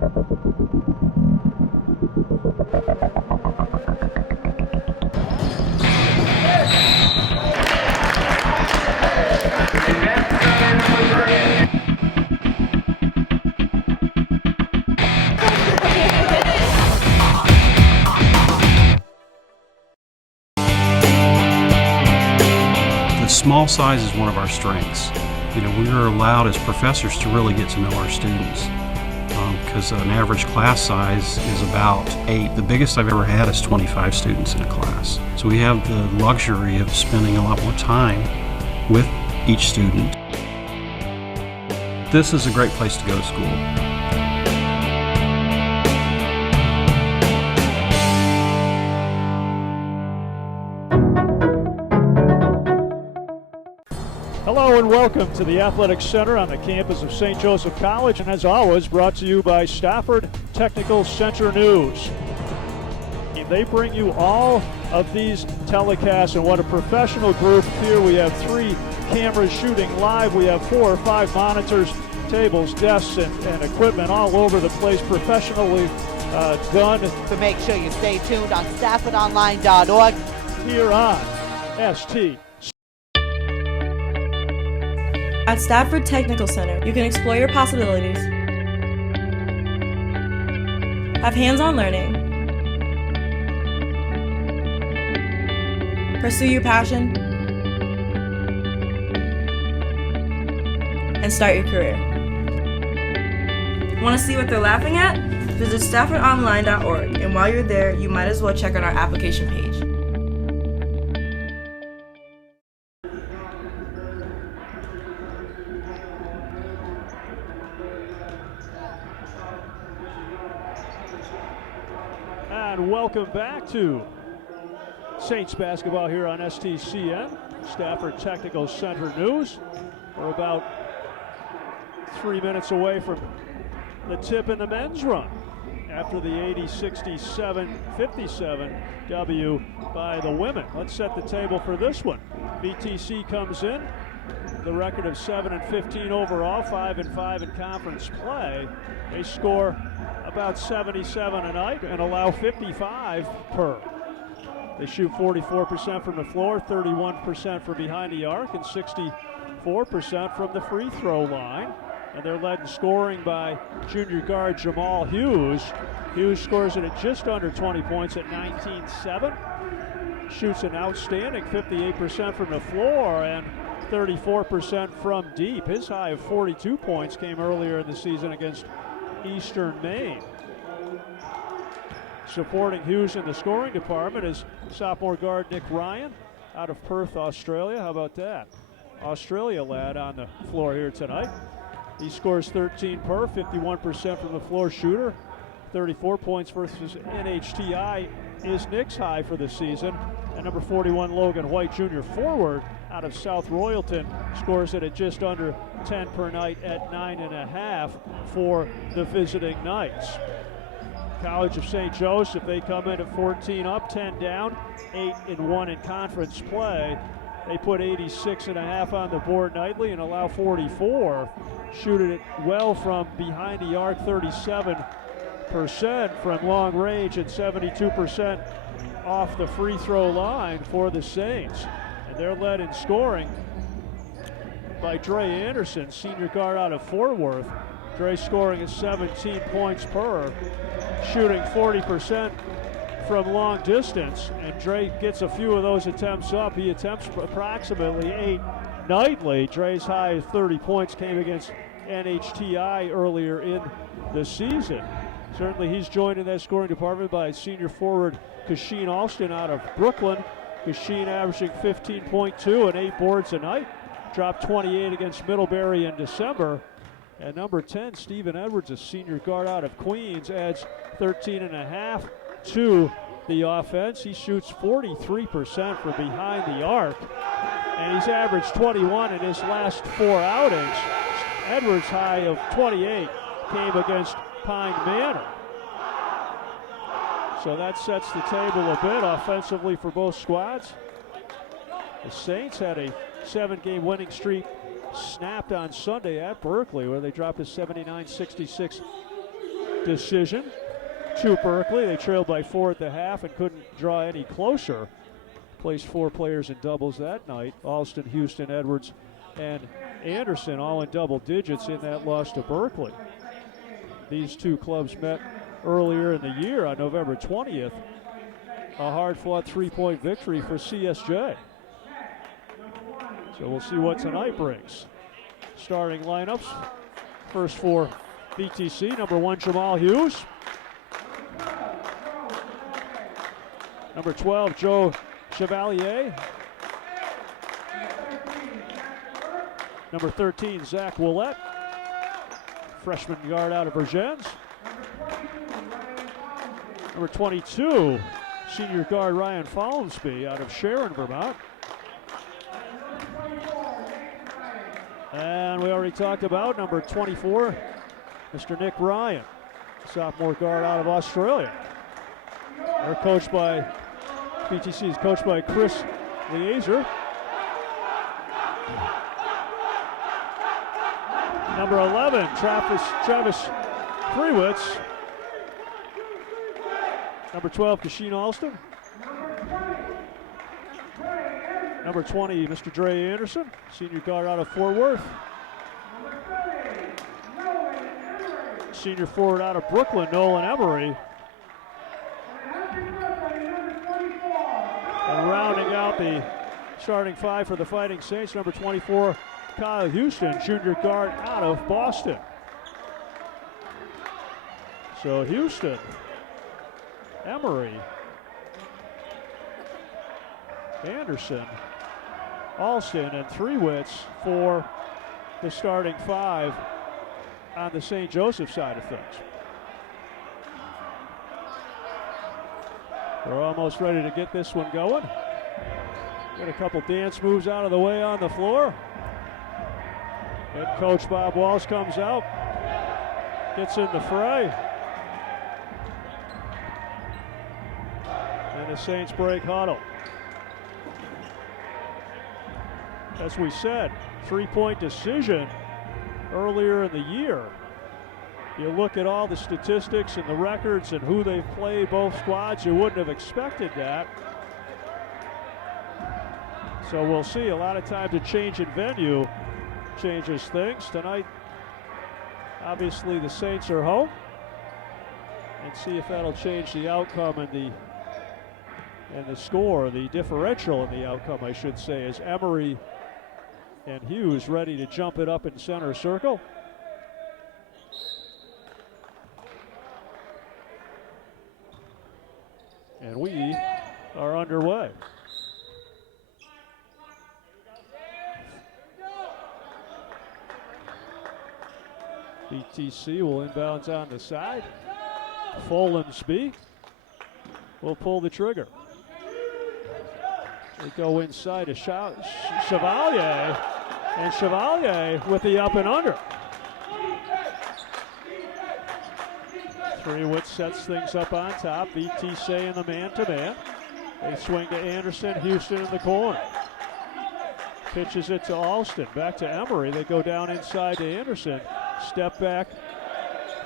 Small size is one of our strengths. You know, we are allowed as professors to really get to know our students because an average class size is about 8. The biggest I've ever had is 25 students in a class. So we have the luxury of spending a lot more time with each student. This is a great place to go to school. Hello and welcome to the Athletic Center on the campus of St. Joseph College, and as always brought to you by Stafford Technical Center News. They bring you all of these telecasts, and what a professional group here. We have 3 cameras shooting live. We have 4 or 5 monitors, tables, desks, and equipment all over the place, professionally done. So make sure you stay tuned on StaffordOnline.org. Here on ST. At Stafford Technical Center, you can explore your possibilities, have hands-on learning, pursue your passion, and start your career. Want to see what they're laughing at? Visit StaffordOnline.org, and while you're there, you might as well check out our application page. And welcome back to Saints basketball here on STCN, Stafford Technical Center News. We're about 3 minutes away from the tip in the men's run after the 80-67-57 W by the women. Let's set the table for this one. VTC comes in, the record of 7-15 overall, 5-5 in conference play. They score about 77 a night and allow 55 per. They shoot 44% from the floor, 31% from behind the arc, and 64% from the free throw line. And they're led in scoring by junior guard Jamal Hughes. Hughes scores it at just under 20 points at 19-7. Shoots an outstanding 58% from the floor and 34% from deep. His high of 42 points came earlier in the season against Eastern Maine. Supporting Hughes in the scoring department is sophomore guard Nick Ryan out of Perth, Australia. How about that? Australia lad on the floor here tonight. He scores 13 per, 51% from the floor shooter. 34 points versus NHTI is Nick's high for the season. And number 41 Logan White, junior forward out of South Royalton, scores it at just under 10 per night at 9.5 for the visiting Knights. College of St. Joseph, they come in at 14 up, 10 down, 8-1 in conference play. They put 86.5 on the board nightly and allow 44. Shooting it well from behind the arc, 37% from long range and 72% off the free throw line for the Saints. And they're led in scoring by Dre Anderson, senior guard out of Fort Worth. Dre scoring at 17 points per, shooting 40% from long distance, and Dre gets a few of those attempts up. He attempts approximately 8 nightly. Dre's high of 30 points came against NHTI earlier in the season. Certainly he's joined in that scoring department by senior forward Kasheen Alston out of Brooklyn. Kasheen averaging 15.2 and 8 boards a night. Dropped 28 against Middlebury in December. And number 10, Stephen Edwards, a senior guard out of Queens, adds 13.5 to the offense. He shoots 43% from behind the arc, and he's averaged 21 in his last 4 outings. Edwards' high of 28 came against Pine Manor. So that sets the table a bit offensively for both squads. The Saints had a 7-game winning streak snapped on Sunday at Berkeley, where they dropped a 79-66 decision to Berkeley. They trailed by 4 at the half and couldn't draw any closer. Placed 4 players in doubles that night. Alston, Houston, Edwards, and Anderson all in double digits in that loss to Berkeley. These two clubs met earlier in the year on November 20th. A hard-fought 3-point victory for CSJ. So we'll see what tonight brings. Starting lineups. First for VTC, number 1, Jamal Hughes. Number 12, Joe Chevalier. Number 13, Zach Willett. Freshman guard out of Vergennes. Number 22, senior guard Ryan Follansbee out of Sharon, Vermont. And we already talked about number 24, Mr. Nick Ryan, sophomore guard out of Australia. They're coached by, BTC is coached by Chris Leaser. Number 11, Travis Freewitz. Number 12, Kasheen Alston. Number 20, Mr. Dre Anderson, senior guard out of Fort Worth. Senior forward out of Brooklyn, Nolan Emery. And rounding out the starting 5 for the Fighting Saints, number 24, Kyle Houston, junior guard out of Boston. So Houston, Emery, Anderson, Alston, and Freewitz for the starting 5 on the St. Joseph side of things. We're almost ready to get this one going. Get a couple dance moves out of the way on the floor. Head coach Bob Walsh comes out, gets in the fray. And the Saints break huddle. As we said, 3-point decision earlier in the year. You look at all the statistics and the records and who they've played, both squads, you wouldn't have expected that. So we'll see. A lot of times a change in venue changes things. Tonight, obviously the Saints are home. And see if that'll change the outcome and the score, the differential in the outcome, I should say, as Emery and Hughes ready to jump it up in center circle. And we are underway. BTC will inbounds on the side. Follansbee will pull the trigger. We go inside to Chevalier, and Chevalier with the up and under. Freewitz sets things up on top. VTC in the man-to-man. They swing to Anderson, Houston in the corner. Pitches it to Alston, back to Emery. They go down inside to Anderson. Step back,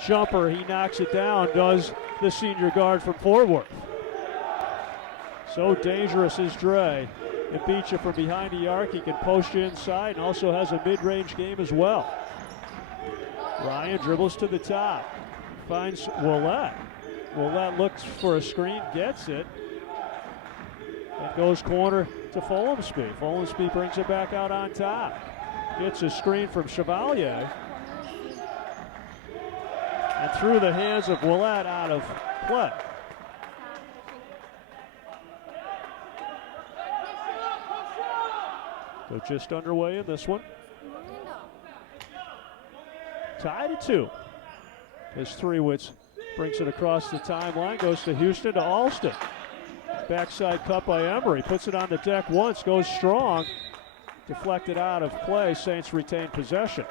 jumper, he knocks it down, does the senior guard from Fort Worth. So dangerous is Dre. It beats you from behind the arc. He can post you inside and also has a mid-range game as well. Ryan dribbles to the top. Finds Willett. Willett looks for a screen, gets it. And goes corner to Follansbee. Follansbee brings it back out on top. Gets a screen from Chevalier. And through the hands of Willett out of play. So just underway in this one. Tied at 2. As Freewitz brings it across the timeline, goes to Houston to Alston. Backside cut by Emery, puts it on the deck once, goes strong. Deflected out of play, Saints retain possession.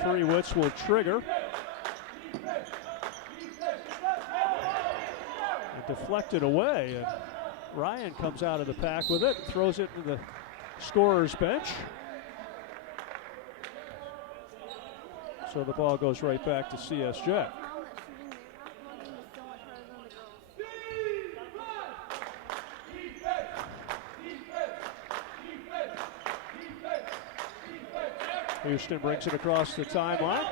Freewitz will trigger. And deflected away. And Ryan comes out of the pack with it, throws it into the scorer's bench. So the ball goes right back to CSJ. Houston brings it across the timeline.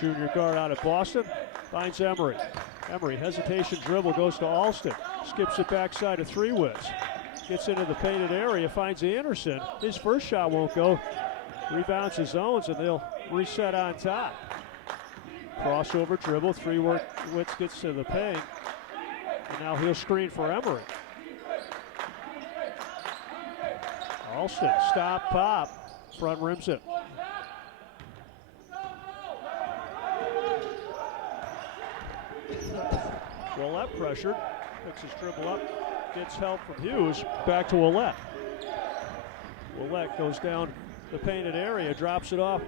Junior guard out of Boston finds Emery. Emery, hesitation dribble, goes to Alston. Skips it backside to Three-Witz. Gets into the painted area, finds Anderson. His first shot won't go. Rebounds his zones, and they'll reset on top. Crossover dribble, Three-Witz gets to the paint. And now he'll screen for Emery. Alston, stop, pop, front rims it. Willett pressured, picks his dribble up, gets help from Hughes, back to Willett. Willett goes down the painted area, drops it off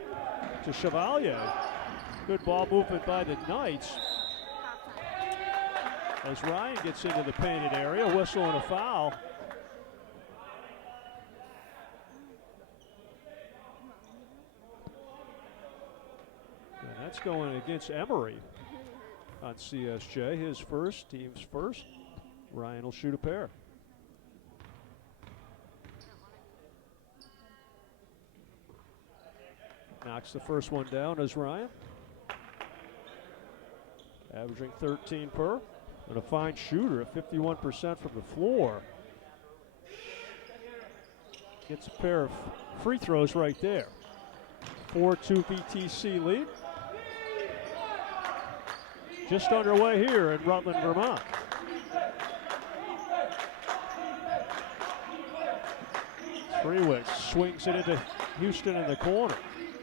to Chevalier. Good ball movement by the Knights. As Ryan gets into the painted area, whistle and a foul. And that's going against Emery on CSJ, his first, team's first. Ryan will shoot a pair. Knocks the first one down as Ryan. Averaging 13 per. And a fine shooter at 51% from the floor. Gets a pair of free throws right there. 4-2 BTC lead. Just underway here in Rutland, Vermont. Three-Witz swings it into Houston in the corner.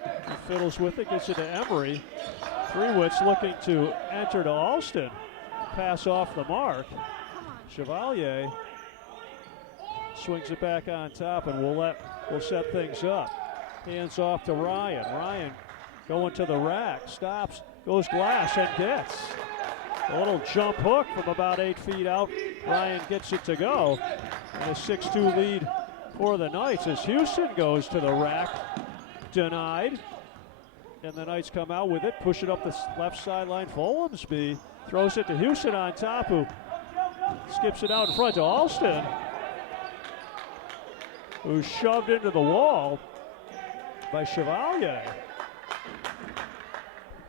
He fiddles with it, gets it to Emery. Three-Witz looking to enter to Alston. Pass off the mark. Chevalier swings it back on top, and we'll set things up. Hands off to Ryan. Ryan going to the rack, stops, goes glass and gets. A little jump hook from about 8 feet out. Ryan gets it to go. And a 6-2 lead for the Knights as Houston goes to the rack. Denied. And the Knights come out with it, push it up the left sideline. Folumsby throws it to Houston on top, who skips it out in front to Alston, who's shoved into the wall by Chevalier.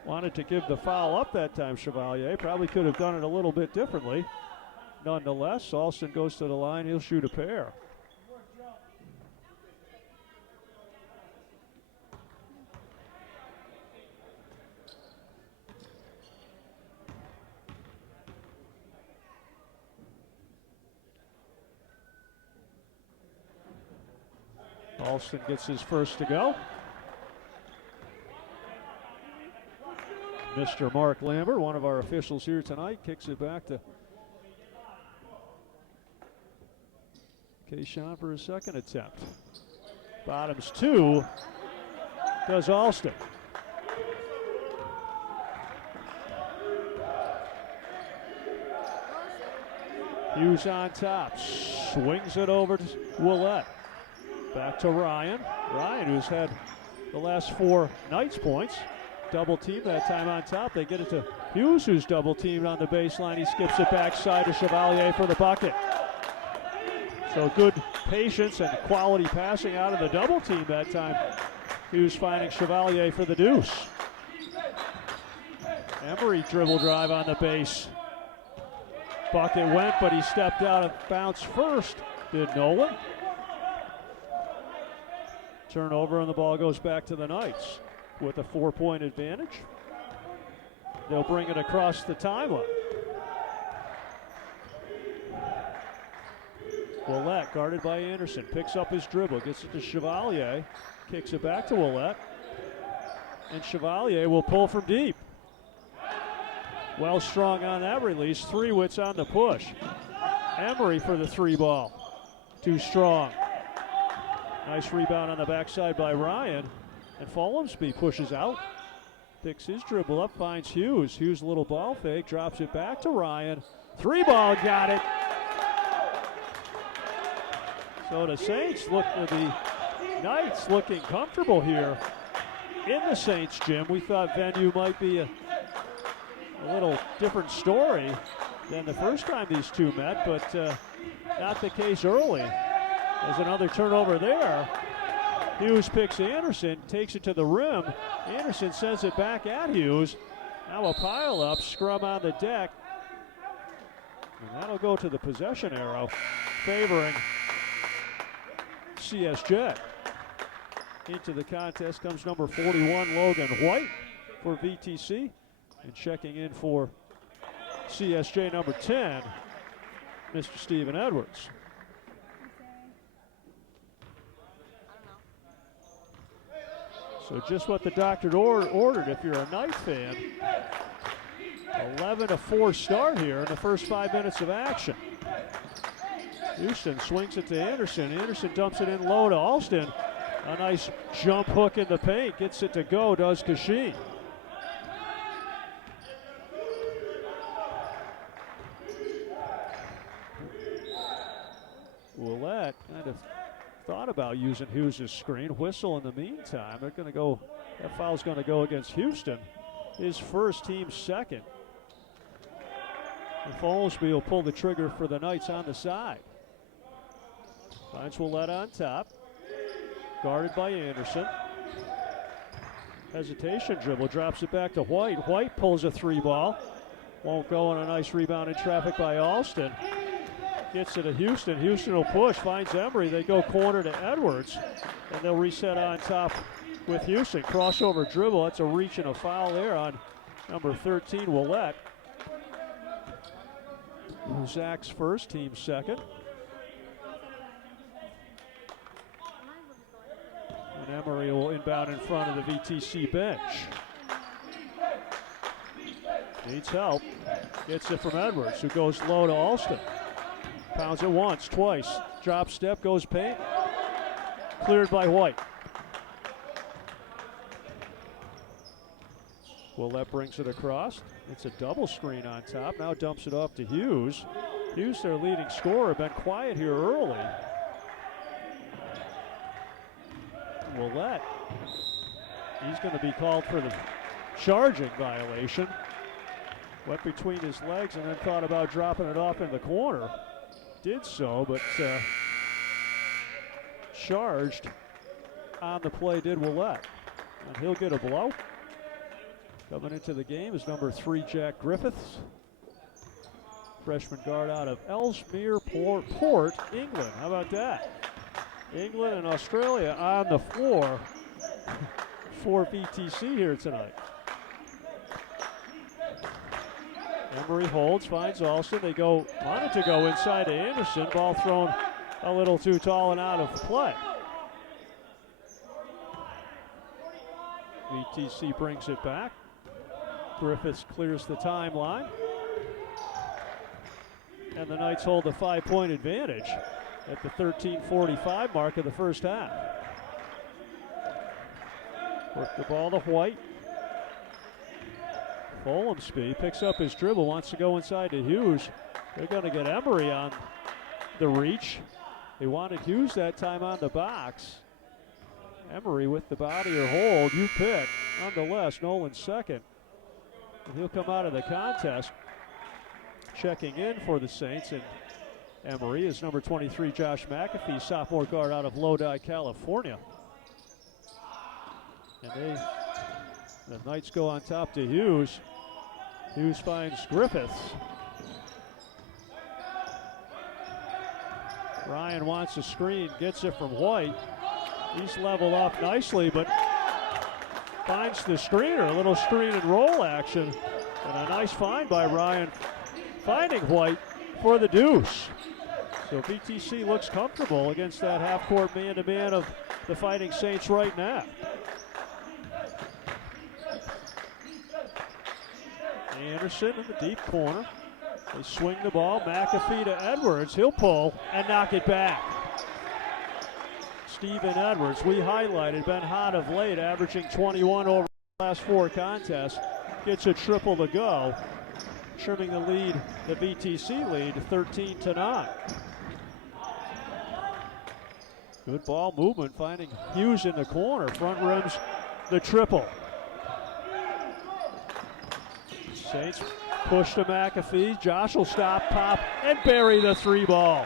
Wanted to give the foul up that time, Chevalier. Probably could have done it a little bit differently. Nonetheless, Alston goes to the line. He'll shoot a pair. Alston gets his first to go. Mr. Mark Lambert, one of our officials here tonight, kicks it back to Kayshawn for his second attempt. Bottoms two, does Alston. Hughes on top, swings it over to Willett. Back to Ryan. Ryan, who's had the last 4 Knights points. Double team that time on top. They get it to Hughes, who's double teamed on the baseline. He skips it backside to Chevalier for the bucket. So good patience and quality passing out of the double team that time. Hughes finding Chevalier for the deuce. Emery dribble drive on the base. Bucket went, but he stepped out and bounced first. Did Nolan. Turnover, and the ball goes back to the Knights with a 4-point advantage. They'll bring it across the timeline. Willett, guarded by Anderson, picks up his dribble, gets it to Chevalier, kicks it back to Willett, and Chevalier will pull from deep. Well strong on that release. Three-Witz on the push. Emery for the 3 ball. Too strong. Nice rebound on the backside by Ryan. And Folumsby pushes out. Picks his dribble up, finds Hughes. Hughes, a little ball fake, drops it back to Ryan. 3 ball, got it. So the Saints the Knights looking comfortable here in the Saints gym. We thought venue might be a little different story than the first time these two met, but not the case early. There's another turnover there. Hughes picks Anderson, takes it to the rim. Anderson sends it back at Hughes. Now a pile up, scrum on the deck. And that'll go to the possession arrow, favoring CSJ. Into the contest comes number 41, Logan White for VTC. And checking in for CSJ number 10, Mr. Stephen Edwards. So just what the doctor ordered if you're a Knight fan. 11-4 start here in the first 5 minutes of action. Houston swings it to Anderson. Anderson dumps it in low to Alston. A nice jump hook in the paint. Gets it to go, does Kashin. Willette kind of thought about using Hughes' screen. Whistle in the meantime. They're going to go, that foul's going to go against Houston. His first, team second. And Folsby will pull the trigger for the Knights on the side. Finds Willette on top. Guarded by Anderson. Hesitation dribble, drops it back to White. White pulls a three ball. Won't go, on a nice rebound in traffic by Alston. Gets it to Houston. Houston will push, finds Emery. They go corner to Edwards, and they'll reset on top with Houston. Crossover dribble. That's a reach and a foul there on number 13, Willette. Zach's first, team second. And Emery will inbound in front of the VTC bench. Needs help. Gets it from Edwards, who goes low to Alston. Pounds it once, twice. Drop step, goes paint. Cleared by White. Willette brings it across. It's a double screen on top. Now dumps it off to Hughes. Hughes, their leading scorer, been quiet here early. Willette, he's going to be called for the charging violation. Went between his legs and then thought about dropping it off in the corner. Did so, but charged on the play did Willette. And he'll get a blow. Coming into the game is number 3, Jack Griffiths. Freshman guard out of Ellesmere Port, England. How about that? England and Australia on the floor for VTC here tonight. Emery holds, finds Alston. They wanted to go inside to Anderson. Ball thrown a little too tall and out of play. VTC brings it back. Griffiths clears the timeline. And the Knights hold a 5-point advantage at the 13:45 mark of the first half. Work the ball to White. Folsby picks up his dribble, wants to go inside to Hughes. They're going to get Emery on the reach. They wanted Hughes that time on the box. Emery with the body or hold, you pick. Nonetheless, Nolan second. And he'll come out of the contest. Checking in for the Saints and Emery is number 23, Josh McAfee, sophomore guard out of Lodi, California. And the Knights go on top to Hughes. Hughes finds Griffiths. Ryan wants a screen, gets it from White. He's leveled up nicely, but finds the screener, a little screen and roll action. And a nice find by Ryan, finding White for the deuce. So VTC looks comfortable against that half-court man-to-man of the Fighting Saints right now. Anderson in the deep corner. They swing the ball. McAfee to Edwards. He'll pull and knock it back. Stephen Edwards, we highlighted, been hot of late, averaging 21 over the last 4 contests. Gets a triple to go, trimming the lead, the VTC lead, 13-9. Good ball movement, finding Hughes in the corner. Front rims the triple. Saints push to McAfee. Josh will stop, pop, and bury the three ball.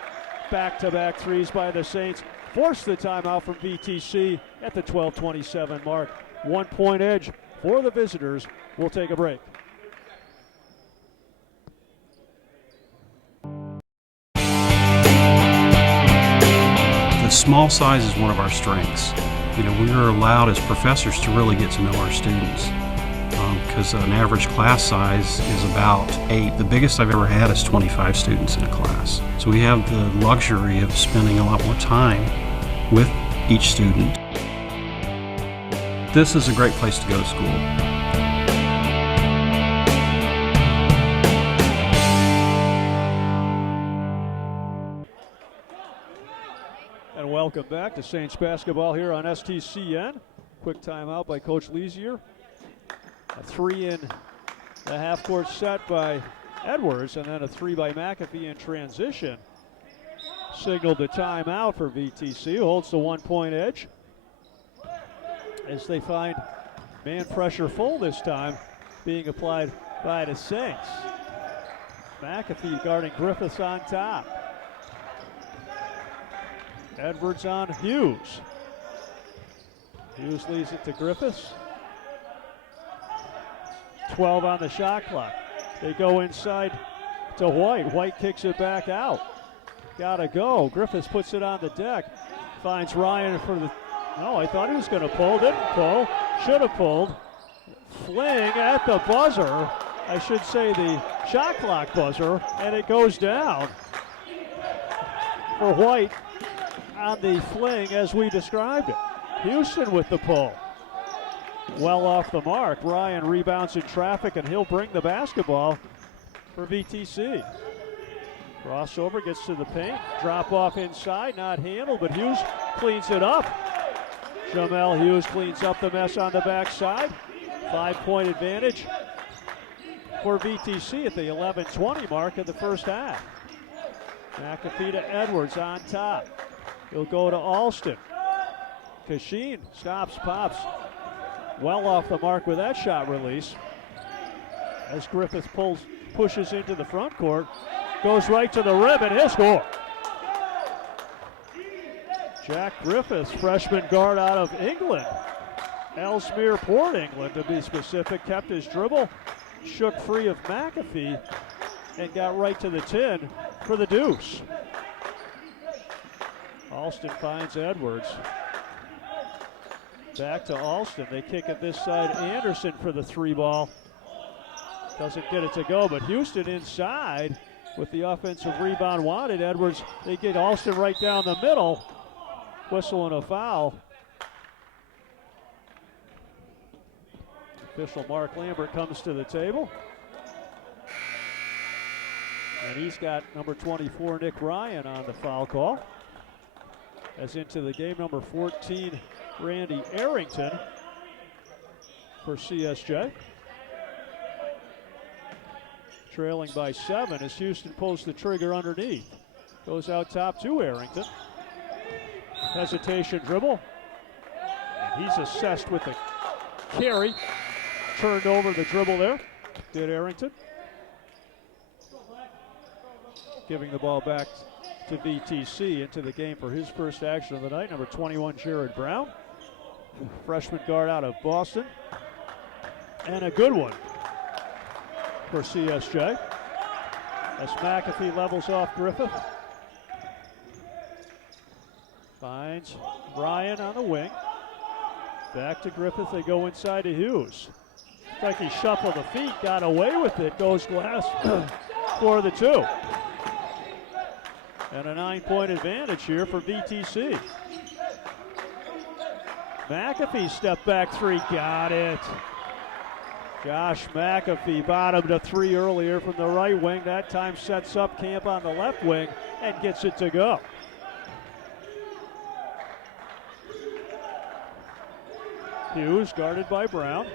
Back-to-back threes by the Saints. Force the timeout from VTC at the 12:27 mark. 1 point edge for the visitors. We'll take a break. The small size is one of our strengths. We are allowed as professors to really get to know our students because an average class size is about 8. The biggest I've ever had is 25 students in a class. So we have the luxury of spending a lot more time with each student. This is a great place to go to school. And welcome back to Saints basketball here on STCN. Quick timeout by Coach Leasier. A 3 in the half-court set by Edwards, and then a 3 by McAfee in transition. Signaled the timeout for VTC, who holds the 1 point edge as they find man pressure full this time being applied by the Saints. McAfee guarding Griffiths on top. Edwards on Hughes. Hughes leaves it to Griffiths. 12 on the shot clock. They go inside to White. White kicks it back out. Gotta go. Griffiths puts it on the deck. Finds Ryan for the... No, I thought he was going to pull. Didn't pull. Should have pulled. Fling at the buzzer. I should say the shot clock buzzer. And it goes down for White on the fling as we described it. Houston with the pull. Well off the mark. Ryan rebounds in traffic, and he'll bring the basketball for VTC. Crossover, gets to the paint. Drop off inside, not handled, but Hughes cleans it up. Jamel Hughes cleans up the mess on the backside. 5 point advantage for VTC at the 11:20 mark of the first half. McAfee to Edwards on top. He'll go to Alston. Kashin stops, pops. Well off the mark with that shot release. As Griffith pushes into the front court, goes right to the rim, and he'll score. Jack Griffiths, freshman guard out of England. Ellesmere Port, England to be specific, kept his dribble, shook free of McAfee, and got right to the 10 for the deuce. Alston finds Edwards. Back to Alston. They kick it this side. Anderson for the 3 ball. Doesn't get it to go, but Houston inside with the offensive rebound wanted. Edwards, they get Alston right down the middle. Whistle and a foul. Official Mark Lambert comes to the table. And he's got number 24, Nick Ryan, on the foul call. As into the game, number 14, Randy Arrington for CSJ. Trailing by 7 as Houston pulls the trigger underneath. Goes out top to Arrington. Hesitation dribble. And he's assessed with the carry. Turned over the dribble there. Did Arrington. Giving the ball back to VTC into the game for his first action of the night. Number 21, Jared Brown. Freshman guard out of Boston. And a good one for CSJ. As McAfee levels off Griffith. Finds Ryan on the wing. Back to Griffith. They go inside to Hughes. Looks like he shuffled the feet, got away with it. Goes glass for the 2. And a 9 point advantage here for VTC. McAfee step back 3, got it. Josh McAfee bottomed a 3 earlier from the right wing. That time sets up Camp on the left wing and gets it to go. Hughes guarded by Brown.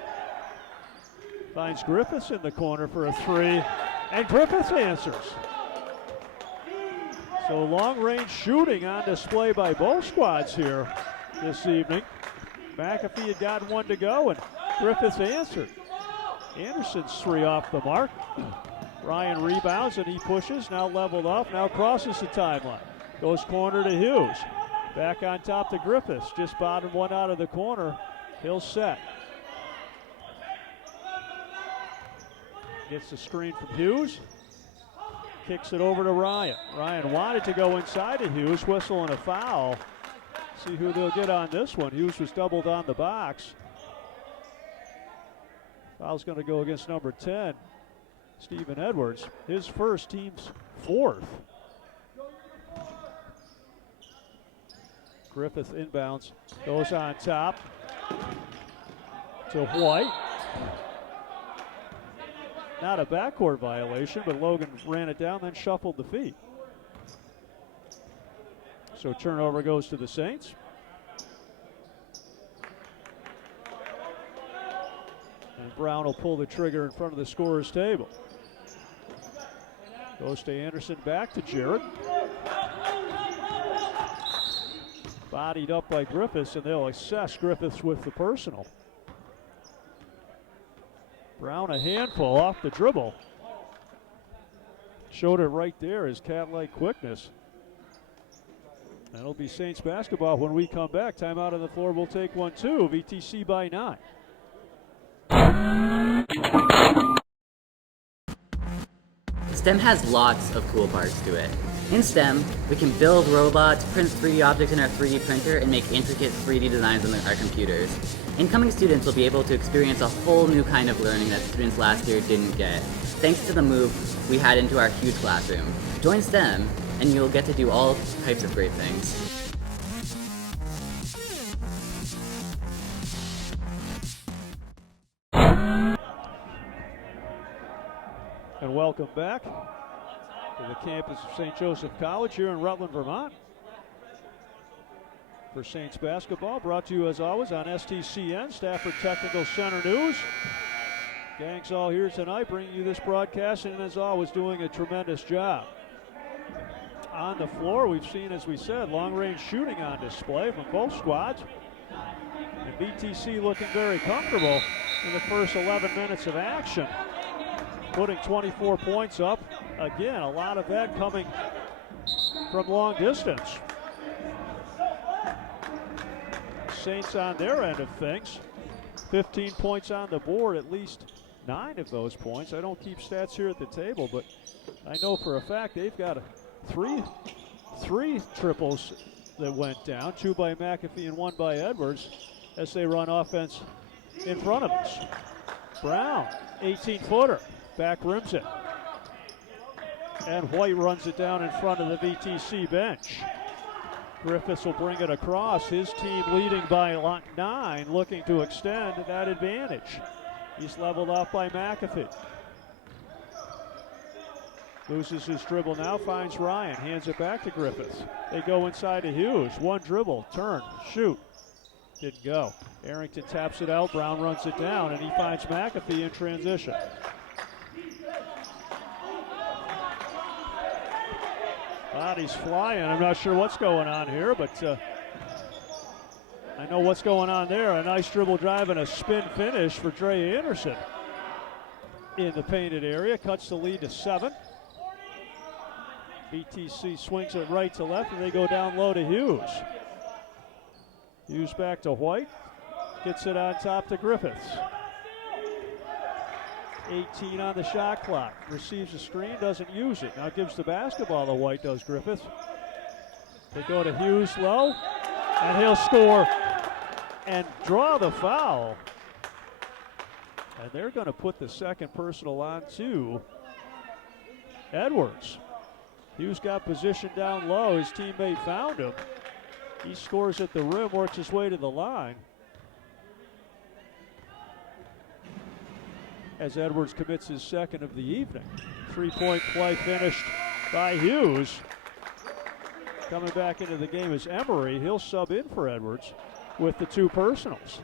Finds Griffiths in the corner for a 3, and Griffiths answers. So long-range shooting on display by both squads here this evening. McAfee had gotten one to go, and Griffiths answered. Anderson's 3 off the mark. Ryan rebounds, and he pushes, now leveled off, now crosses the timeline. Goes corner to Hughes. Back on top to Griffiths. Just bottom one out of the corner. He'll set. Gets the screen from Hughes. Kicks it over to Ryan. Ryan wanted to go inside of Hughes, whistle and a foul. See who they'll get on this one. Hughes was doubled on the box. Foul's going to go against number 10, Stephen Edwards. His first, team's 4th. Griffith inbounds, goes on top to White. Not a backcourt violation, but Logan ran it down, then shuffled the feet. So turnover goes to the Saints. And Brown will pull the trigger in front of the scorer's table. Goes to Anderson, back to Jarrett. Bodied up by Griffiths, and they'll assess Griffiths with the personal. Brown a handful off the dribble. Showed it right there, his cat-like quickness. That'll be Saints basketball when we come back. Timeout on the floor, we'll take 1-2. VTC by 9. STEM has lots of cool parts to it. In STEM, we can build robots, print 3D objects in our 3D printer, and make intricate 3D designs on our computers. Incoming students will be able to experience a whole new kind of learning that students last year didn't get, thanks to the move we had into our huge classroom. Join STEM, and you'll get to do all types of great things. And welcome back to the campus of St. Joseph College here in Rutland, Vermont. For Saints basketball, brought to you as always on STCN, Stafford Technical Center News. Gang's all here tonight, bringing you this broadcast, and as always, doing a tremendous job. On the floor, we've seen, as we said, long-range shooting on display from both squads. And BTC looking very comfortable in the first 11 minutes of action, putting 24 points up. Again, a lot of that coming from long distance. Saints on their end of things, 15 points on the board, at least 9 of those points. I don't keep stats here at the table, but I know for a fact they've got three triples that went down, 2 by McAfee and 1 by Edwards, as they run offense in front of us. Brown, 18-footer, back rims it. And White runs it down in front of the VTC bench. Griffiths will bring it across. His team leading by 9, looking to extend that advantage. He's leveled off by McAfee. Loses his dribble now, finds Ryan, hands it back to Griffiths. They go inside to Hughes. One dribble, turn, shoot. Didn't go. Arrington taps it out, Brown runs it down, and he finds McAfee in transition. Bodies flying. I'm not sure what's going on here, but I know what's going on there. A nice dribble drive and a spin finish for Dre Anderson in the painted area. Cuts the lead to 7. BTC swings it right to left, and they go down low to Hughes. Hughes back to White. Gets it on top to Griffiths. 18 on the shot clock. Receives a screen, doesn't use it. Now gives the basketball to White, does Griffiths. They go to Hughes low, and he'll score and draw the foul. And they're going to put the second personal on to Edwards. Hughes got position down low. His teammate found him. He scores at the rim, works his way to the line. As Edwards commits his second of the evening. 3-point play finished by Hughes. Coming back into the game is Emery. He'll sub in for Edwards with the 2 personals.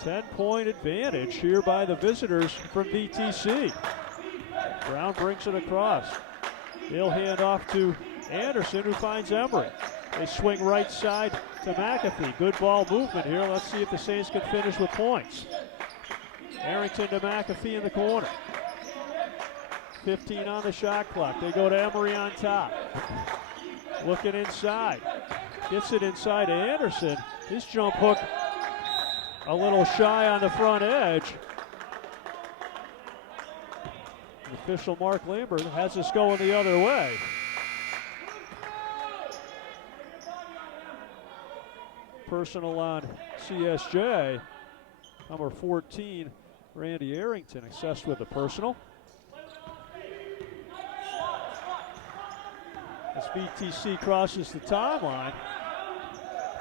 10-point advantage here by the visitors from VTC. Brown brings it across. He'll hand off to Anderson, who finds Emery. They swing right side to McAfee. Good ball movement here. Let's see if the Saints can finish with points. Arrington to McAfee in the corner. 15 on the shot clock. They go to Emery on top. Looking inside. Gets it inside to Anderson. His jump hook a little shy on the front edge. The official Mark Lambert has us going the other way. Personal on CSJ. Number 14, Randy Arrington, assessed with a personal. As VTC crosses the timeline,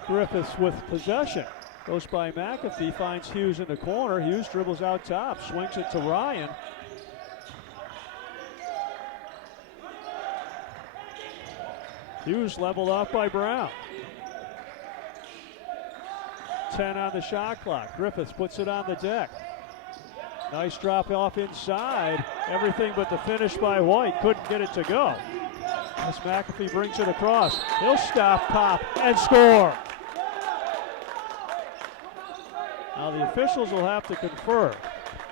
Griffiths with possession. Goes by McAfee, finds Hughes in the corner. Hughes dribbles out top, swings it to Ryan. Hughes leveled off by Brown. 10 on the shot clock. Griffiths puts it on the deck. Nice drop off inside. Everything but the finish by White. Couldn't get it to go. As McAfee brings it across, he'll stop, pop, and score. Now the officials will have to confer.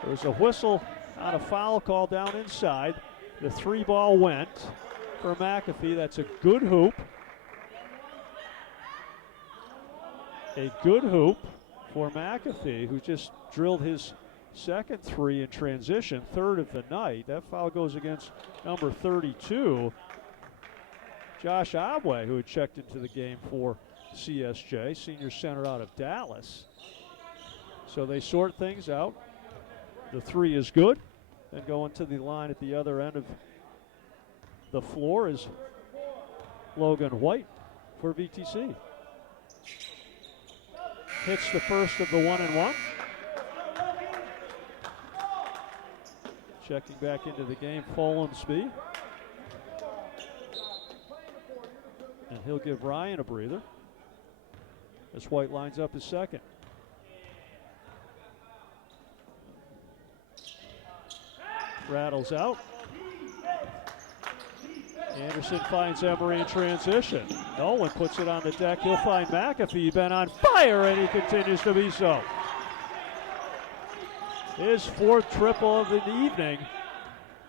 There was a whistle on a foul call down inside. The 3-ball went for McAfee. That's a good hoop. A good hoop for McAfee, who just drilled his second 3 in transition, 3rd of the night. That foul goes against number 32, Josh Abwe, who had checked into the game for CSJ, senior center out of Dallas. So they sort things out. The 3 is good. Then going to the line at the other end of the floor is Logan White for VTC. Hits the first of the 1-and-1. Checking back into the game, Folensby. And he'll give Ryan a breather as White lines up his second. Rattles out. Anderson finds Emery in transition. Nolan puts it on the deck. He'll find McAfee. Been on fire, and he continues to be so. His 4th triple of the evening.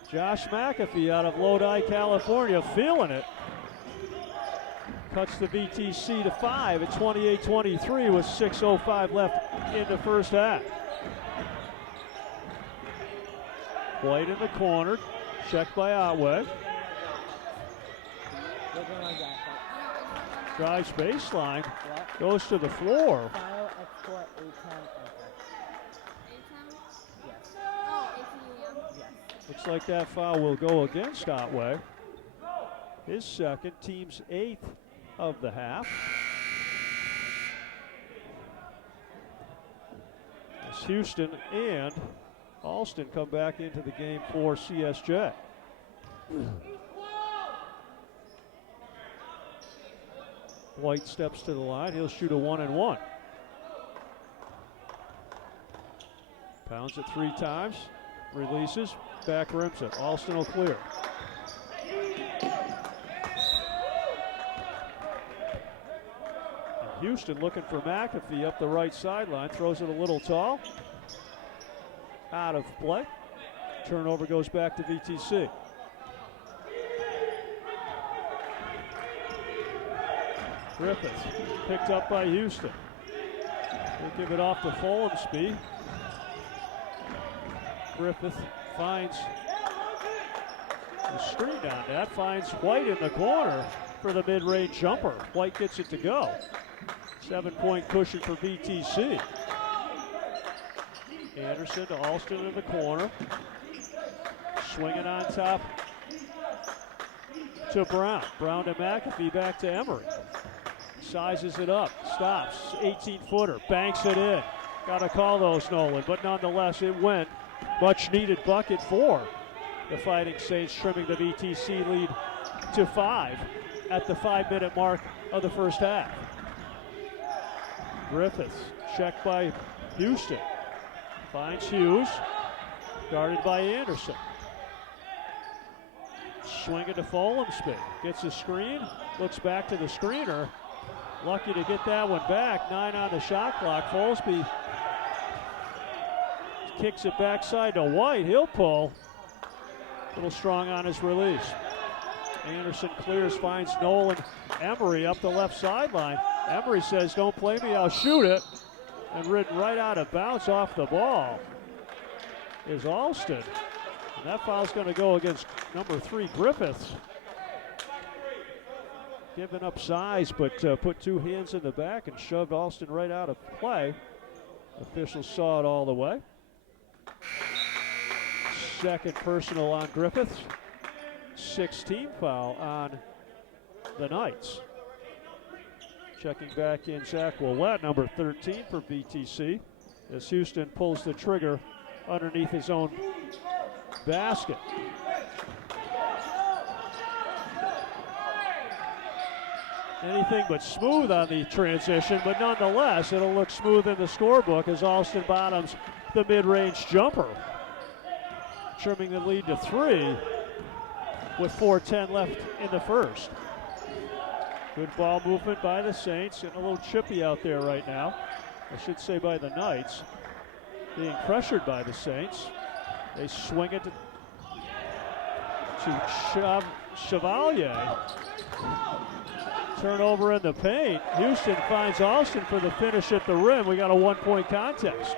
Josh McAfee out of Lodi, California, feeling it. Cuts the VTC to 5 at 28-23 with 6:05 left in the first half. White in the corner, checked by Otway. Drives baseline, goes to the floor. Looks like that foul will go against Otway. His second, team's 8th of the half. As Houston and Alston come back into the game for CSJ. White steps to the line. He'll shoot a 1-and-1. Pounds it 3 times. Releases. Back rims it. Alston will clear. And Houston looking for McAfee up the right sideline. Throws it a little tall. Out of play. Turnover goes back to VTC. Griffiths picked up by Houston. He'll give it off to Folensby. Griffith finds the screen on that. Finds White in the corner for the mid-range jumper. White gets it to go. 7-point cushion for VTC. Anderson to Alston in the corner. Swinging on top to Brown. Brown to McAfee, back to Emery. Sizes it up, stops, 18-footer, banks it in. Got to call those, Nolan, but nonetheless it went. Much needed bucket for the Fighting Saints, trimming the VTC lead to 5 at the 5-minute mark of the first half. Griffiths checked by Houston. Finds Hughes, guarded by Anderson. swing it to Folumsby. Gets a screen, looks back to the screener. Lucky to get that one back. 9 on the shot clock. Folumsby kicks it backside to White. He'll pull. A little strong on his release. Anderson clears, finds Nolan Emery up the left sideline. Emery says, don't play me, I'll shoot it. And ridden right out of bounds off the ball is Alston. And that foul's going to go against number 3, Griffiths. Giving up size, but put 2 hands in the back and shoved Alston right out of play. Officials saw it all the way. Second personal on Griffiths. 6th foul on the Knights. Checking back in Zach Willett, number 13 for VTC, as Houston pulls the trigger underneath his own basket. Anything but smooth on the transition, but nonetheless, it'll look smooth in the scorebook as Alston bottoms the mid-range jumper, trimming the lead to 3 with 4:10 left in the first. Good ball movement by the Saints, and a little chippy out there right now. I should say by the Knights, being pressured by the Saints. They swing it to Chevalier. Turnover in the paint. Houston finds Alston for the finish at the rim. We got a 1-point contest.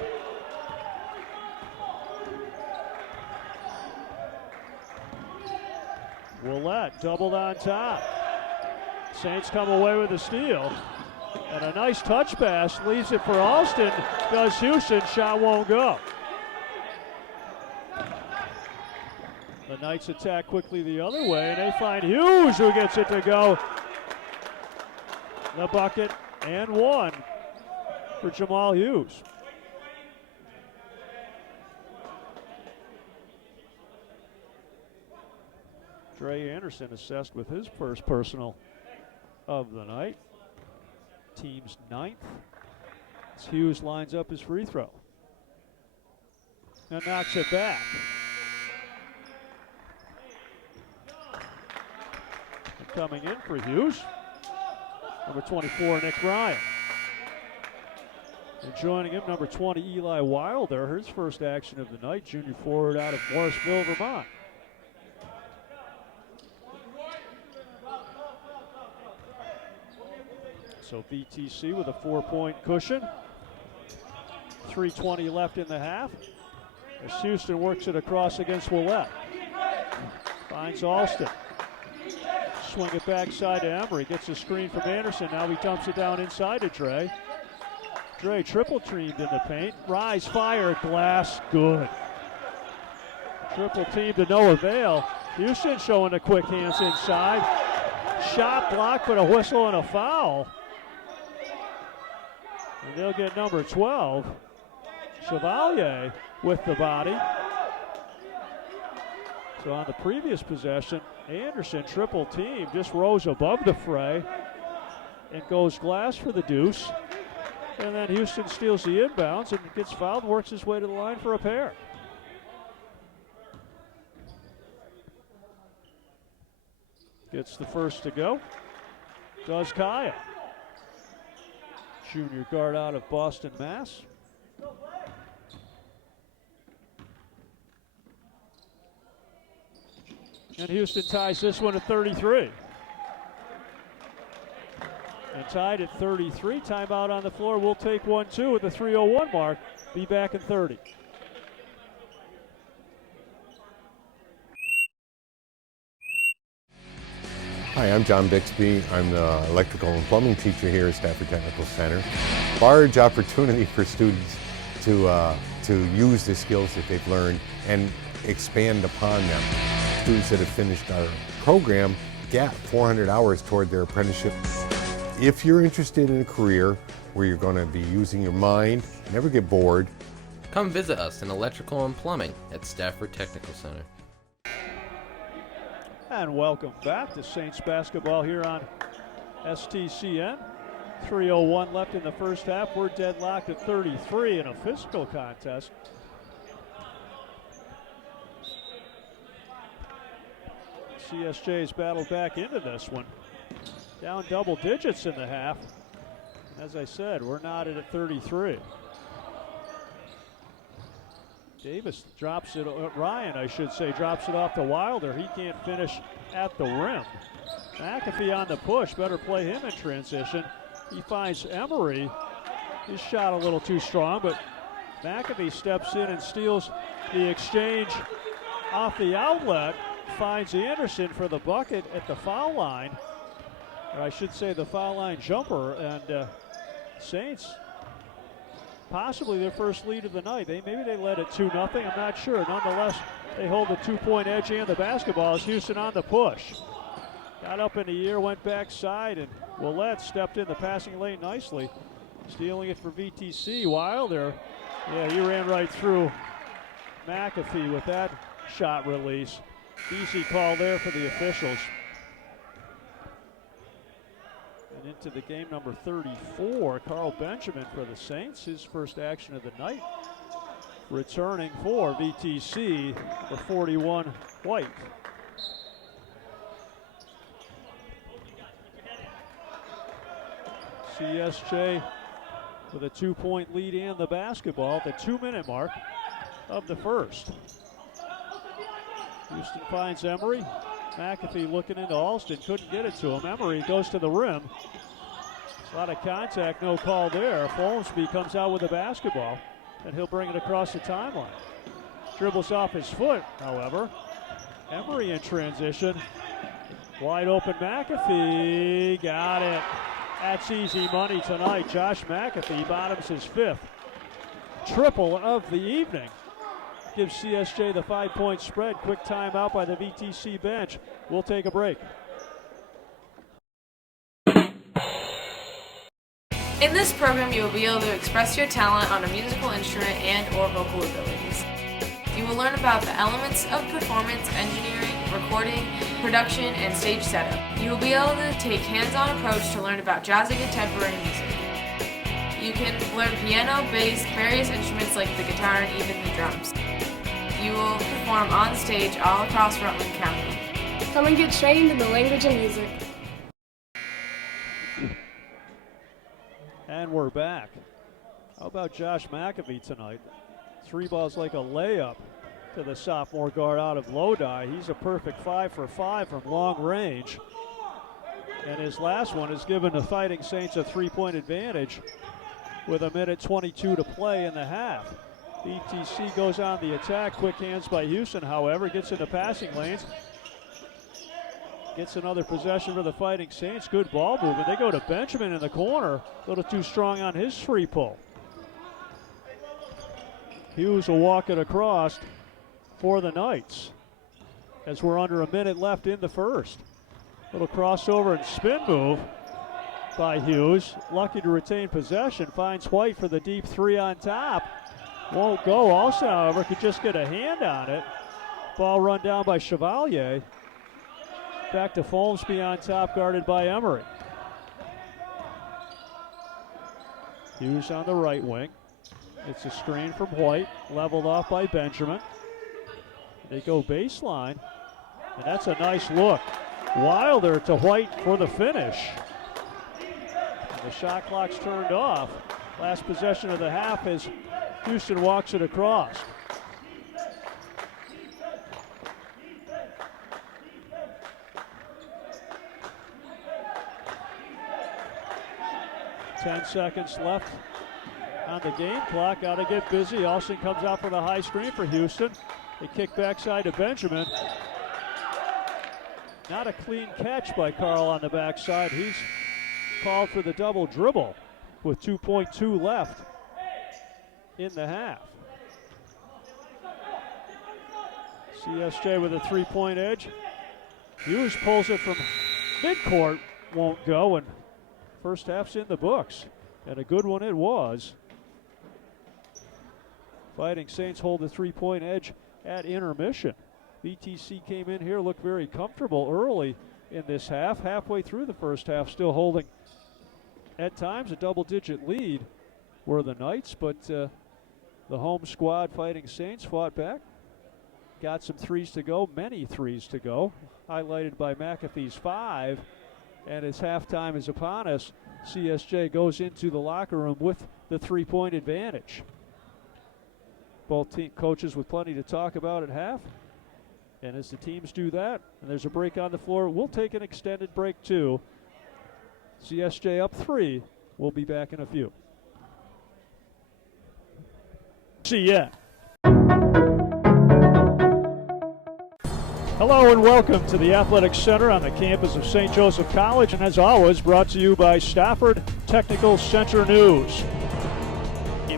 Willett doubled on top. Saints come away with a steal. And a nice touch pass, leaves it for Alston. Does Houston, shot won't go. The Knights attack quickly the other way, and they find Hughes, who gets it to go. The bucket and 1 for Jamal Hughes. Dre Anderson assessed with his first personal of the night. Team's 9th. As Hughes lines up his free throw. And knocks it back. And coming in for Hughes, number 24, Nick Ryan. And joining him, number 20, Eli Wilder, his first action of the night, junior forward out of Morrisville, Vermont. So VTC with a 4-point cushion. 3:20 left in the half. As Houston works it across against Willett. Finds Alston. Swing it backside to Emery. Gets a screen from Anderson. Now he dumps it down inside to Dre. Dre triple teamed in the paint. Rise, fire, glass, good. Triple team to no avail. Houston showing the quick hands inside. Shot blocked, but a whistle and a foul. And they'll get number 12, Chevalier, with the body. So on the previous possession, Anderson, triple team, just rose above the fray and goes glass for the deuce. And then Houston steals the inbounds and gets fouled, works his way to the line for a pair. Gets the first to go. Does Kaya. Junior guard out of Boston, Mass. And Houston ties this one at 33. And tied at 33. Timeout on the floor. We'll take 1-2 at the 3:01 mark. Be back in 30. Hi, I'm John Bixby. I'm the electrical and plumbing teacher here at Stafford Technical Center. Large opportunity for students to use the skills that they've learned and expand upon them. Students that have finished our program get 400 hours toward their apprenticeship. If you're interested in a career where you're going to be using your mind, never get bored, come visit us in electrical and plumbing at Stafford Technical Center. And welcome back to Saints basketball here on STCN. 3:01 left in the first half. We're deadlocked at 33 in a physical contest. CSJ's battled back into this one. Down double digits in the half. As I said, we're knotted at 33. Davis drops it, Ryan, I should say, drops it off to Wilder. He can't finish at the rim. McAfee on the push, better play him in transition. He finds Emery. His shot a little too strong, but McAfee steps in and steals the exchange off the outlet. Finds Anderson for the bucket at the foul line. Or I should say the foul line jumper. And Saints, possibly their first lead of the night. Maybe they led it 2-0, I'm not sure. Nonetheless, they hold the 2-point edge and the basketball as Houston on the push. Got up in the air, went backside, and Willette stepped in the passing lane nicely. Stealing it for VTC. Wilder, yeah, he ran right through McAfee with that shot release. Easy call there for the officials. And into the game number 34, Carl Benjamin for the Saints, his first action of the night. Returning for VTC, the 41 White. CSJ with a 2-point lead and the basketball at the 2-minute mark of the first. Houston finds Emery. McAfee looking into Alston, couldn't get it to him. Emery goes to the rim. A lot of contact, no call there. Folmsby comes out with the basketball, and he'll bring it across the timeline. Dribbles off his foot, however. Emery in transition. Wide open McAfee, got it. That's easy money tonight. Josh McAfee bottoms his 5th triple of the evening. Gives CSJ the 5-point spread. Quick timeout by the VTC bench. We'll take a break. In this program, you will be able to express your talent on a musical instrument and or vocal abilities. You will learn about the elements of performance, engineering, recording, production, and stage setup. You will be able to take hands-on approach to learn about jazz and contemporary music. You can learn piano, bass, various instruments like the guitar, and even the drums. You will perform on stage all across Rutland County. Come and get trained in the language of music. And we're back. How about Josh McAfee tonight? 3 balls like a layup to the sophomore guard out of Lodi. He's a perfect 5 for 5 from long range. And his last one has given the Fighting Saints a 3-point advantage with 1:22 to play in the half. VTC goes on the attack. Quick hands by Houston, however, gets into passing lanes. Gets another possession for the Fighting Saints. Good ball movement. They go to Benjamin in the corner. A little too strong on his free pull. Hughes will walk it across for the Knights as we're under 1 minute left in the first. Little crossover and spin move by Hughes. Lucky to retain possession. Finds White for the deep 3 on top. Won't go. Also, however, could just get a hand on it. Ball run down by Chevalier. Back to Folmsby on top, guarded by Emery. Hughes on the right wing. It's a screen from White, leveled off by Benjamin. They go baseline, and that's a nice look. Wilder to White for the finish. And the shot clock's turned off. Last possession of the half as Houston walks it across. Ten seconds left on the game clock. Got to get busy. Austin comes out for the high screen for Houston. They kick backside to Benjamin. Not a clean catch by Carl on the backside. He's called for the double dribble with 2:2 left in the half. CSJ with a 3-point edge. Hughes pulls it from midcourt. Won't go, and first half's in the books, and a good one it was. Fighting Saints hold the 3-point edge at intermission. VTC came in here, looked very comfortable early in this half. Halfway through the first half, still holding at times a double-digit lead were the Knights, but the home squad Fighting Saints fought back. got some threes to go, many threes to go, highlighted by McAfee's 5. And as halftime is upon us, CSJ goes into the locker room with the 3-point advantage. Both team coaches with plenty to talk about at half. And as the teams do that, and there's a break on the floor, we'll take an extended break too. CSJ up 3. We'll be back in a few. See ya. Hello and welcome to the Athletic Center on the campus of St. Joseph College, and as always, brought to you by Stafford Technical Center News.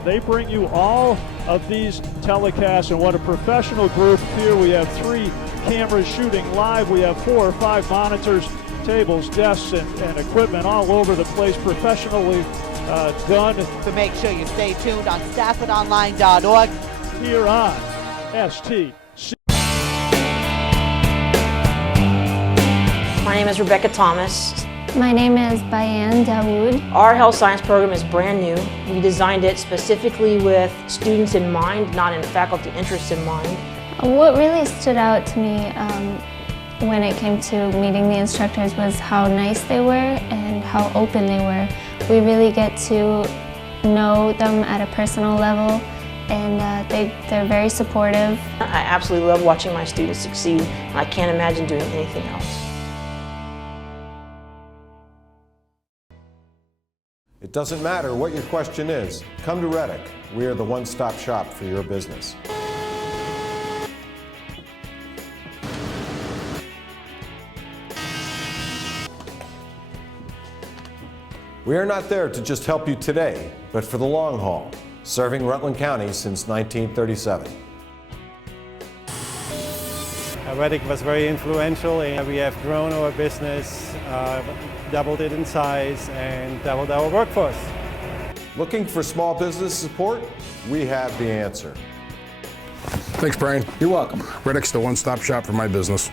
They bring you all of these telecasts, and what a professional group here. We have 3 cameras shooting live. We have 4 or 5 monitors, tables, desks, and equipment all over the place, professionally done. So make sure you stay tuned on StaffordOnline.org. Here on STC. My name is Rebecca Thomas. My name is Bayan Dawood. Our health science program is brand new. We designed it specifically with students in mind, not in faculty interests in mind. What really stood out to me when it came to meeting the instructors was how nice they were and how open they were. We really get to know them at a personal level, and they're very supportive. I absolutely love watching my students succeed, and I can't imagine doing anything else. It doesn't matter what your question is. Come to Reddick. We are the one-stop shop for your business. We are not there to just help you today, but for the long haul, serving Rutland County since 1937. Reddick was very influential, and we have grown our business, doubled it in size, and doubled our workforce. Looking for small business support? We have the answer. Thanks, Brian. You're welcome. Reddick's the one-stop shop for my business.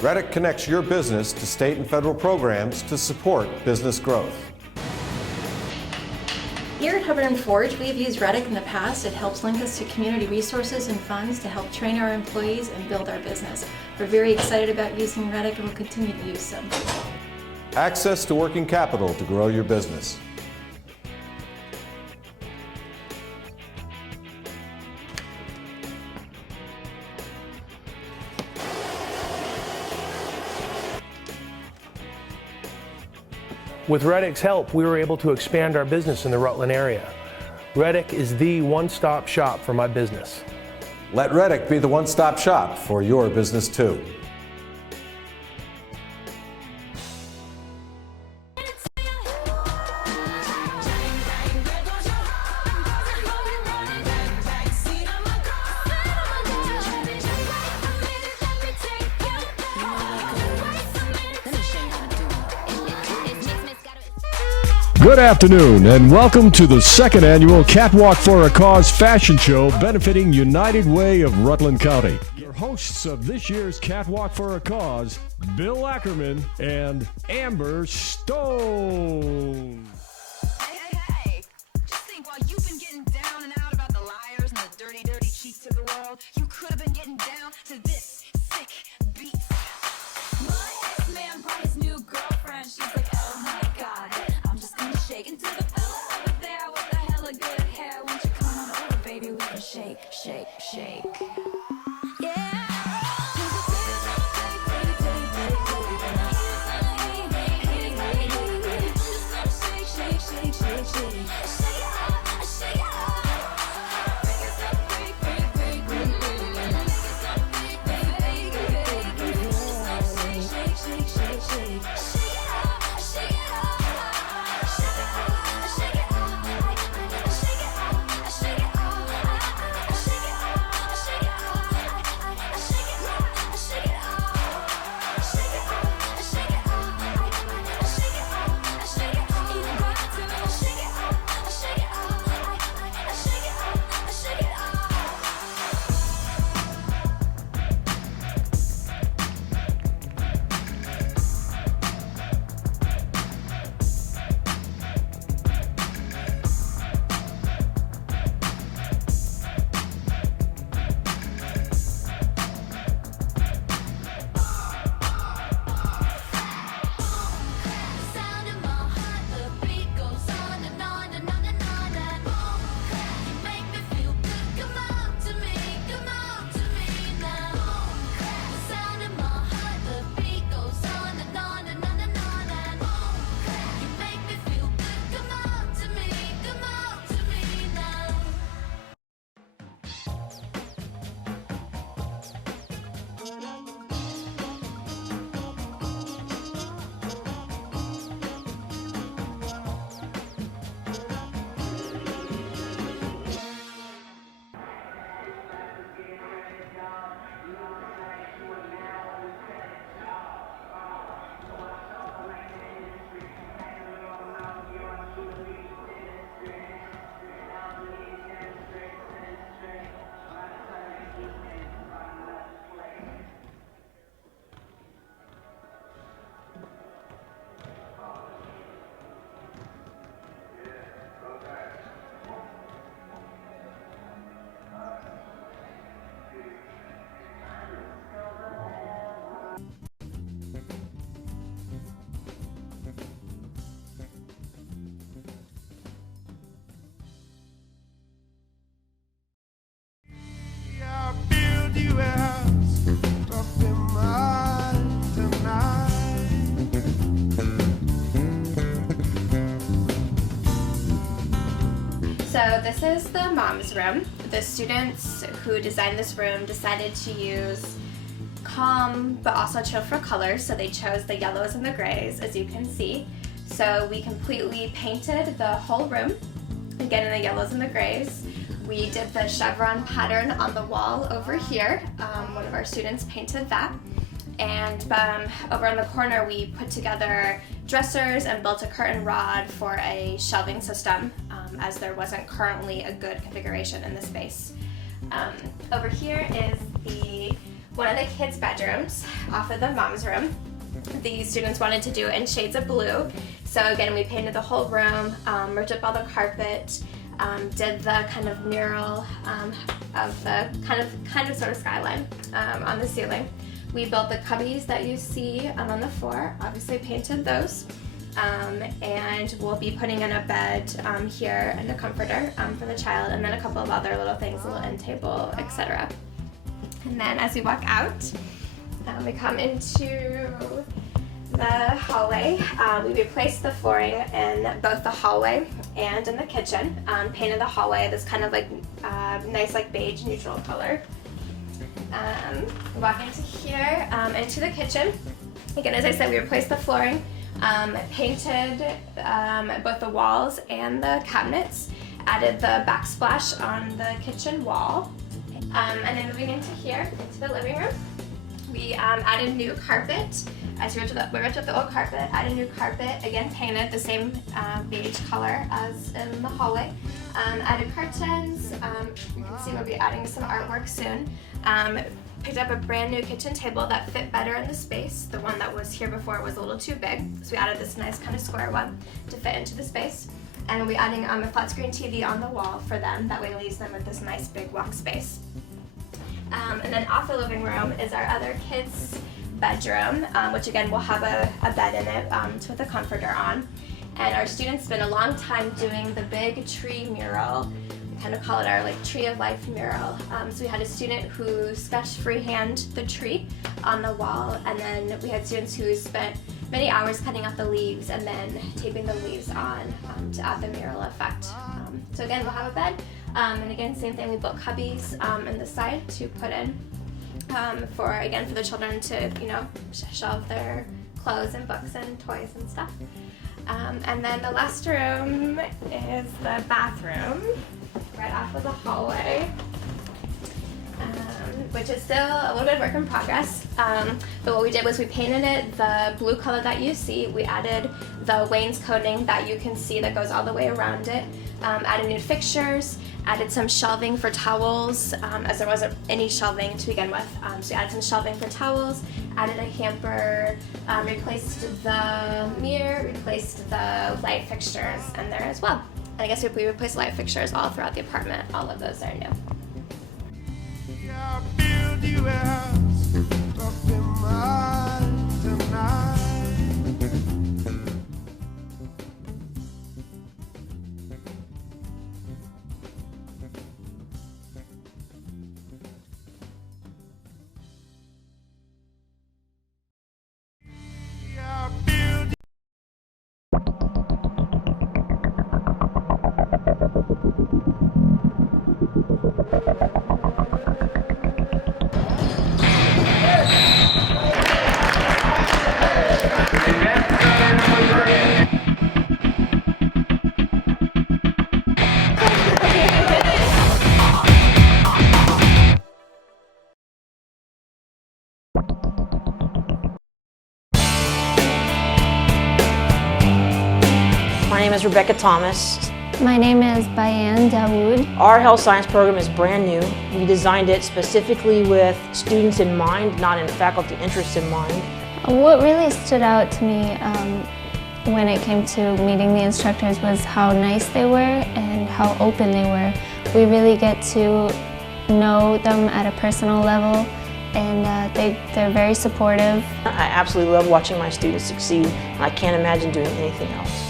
Reddick connects your business to state and federal programs to support business growth. Here at Hubbard & Forge, we've used Reddick in the past. It helps link us to community resources and funds to help train our employees and build our business. We're very excited about using Reddick and will continue to use them. Access to working capital to grow your business. With Reddick's help, we were able to expand our business in the Rutland area. Reddick is the one-stop shop for my business. Let Reddick be the one-stop shop for your business too. Good afternoon and welcome to the second annual Catwalk for a Cause fashion show benefiting United Way of Rutland County. Your hosts of this year's Catwalk for a Cause, Bill Ackerman and Amber Stone. Hey, just think while you've been getting down and out about the liars and the dirty, dirty cheats of the world, you could have been getting down to this sick beat. My ex-man brought his new girlfriend. She's like, oh my God. Shake into the pillow over there with the hella good hair. Won't you come on over, baby? We can shake, shake, shake. Yeah. So this is the mom's room. The students who designed this room decided to use calm but also chill for colors, so they chose the yellows and the grays, as you can see. So we completely painted the whole room, again in the yellows and the grays. We did the chevron pattern on the wall over here. One of our students painted that. And over in the corner we put together dressers and built a curtain rod for a shelving system, as there wasn't currently a good configuration in the space. Over here is one of the kids' bedrooms off of the mom's room. The students wanted to do it in shades of blue, so again we painted the whole room, ripped up all the carpet, did the kind of mural of the kind of sort of skyline on the ceiling. We built the cubbies that you see on the floor, obviously painted those, and we'll be putting in a bed here and a comforter for the child, and then a couple of other little things, a little end table, etc. And then as we walk out, we come into the hallway. We replaced the flooring in both the hallway and in the kitchen. Painted the hallway this kind of like nice like beige neutral color. Walk into here, into the kitchen. Again, as I said, we replaced the flooring, painted both the walls and the cabinets, added the backsplash on the kitchen wall. And then moving into here, into the living room, we added new carpet. As we ripped up the old carpet, added new carpet, again painted the same beige color as in the hallway. Added curtains, you can see we'll be adding some artwork soon. Picked up a brand new kitchen table that fit better in the space. The one that was here before was a little too big, so we added this nice kind of square one to fit into the space. And we'll be adding a flat screen TV on the wall for them, that way it leaves them with this nice big walk space. And then off the living room is our other kids' bedroom, which again will have a bed in it with a comforter on. And our students spent a long time doing the big tree mural. We kind of call it our like tree of life mural. So we had a student who sketched freehand the tree on the wall, and then we had students who spent many hours cutting out the leaves and then taping the leaves on to add the mural effect. So again, we'll have a bed, and again, same thing, we built cubbies in the side to put in for the children to, shelve their clothes and books and toys and stuff. And then the last room is the bathroom, right off of the hallway, which is still a little bit of work in progress. But what we did was we painted it the blue color that you see. We added the wainscoting that you can see that goes all the way around it. Added new fixtures, added some shelving for towels, as there wasn't any shelving to begin with. So we added some shelving for towels, added a hamper, replaced the mirror, replaced the light fixtures in there as well. And I guess if we replaced light fixtures all throughout the apartment, all of those are new. My name is Rebecca Thomas. My name is Bayan Dawood. Our health science program is brand new. We designed it specifically with students in mind, not in faculty interests in mind. What really stood out to me when it came to meeting the instructors was how nice they were and how open they were. We really get to know them at a personal level, and they're very supportive. I absolutely love watching my students succeed. I can't imagine doing anything else.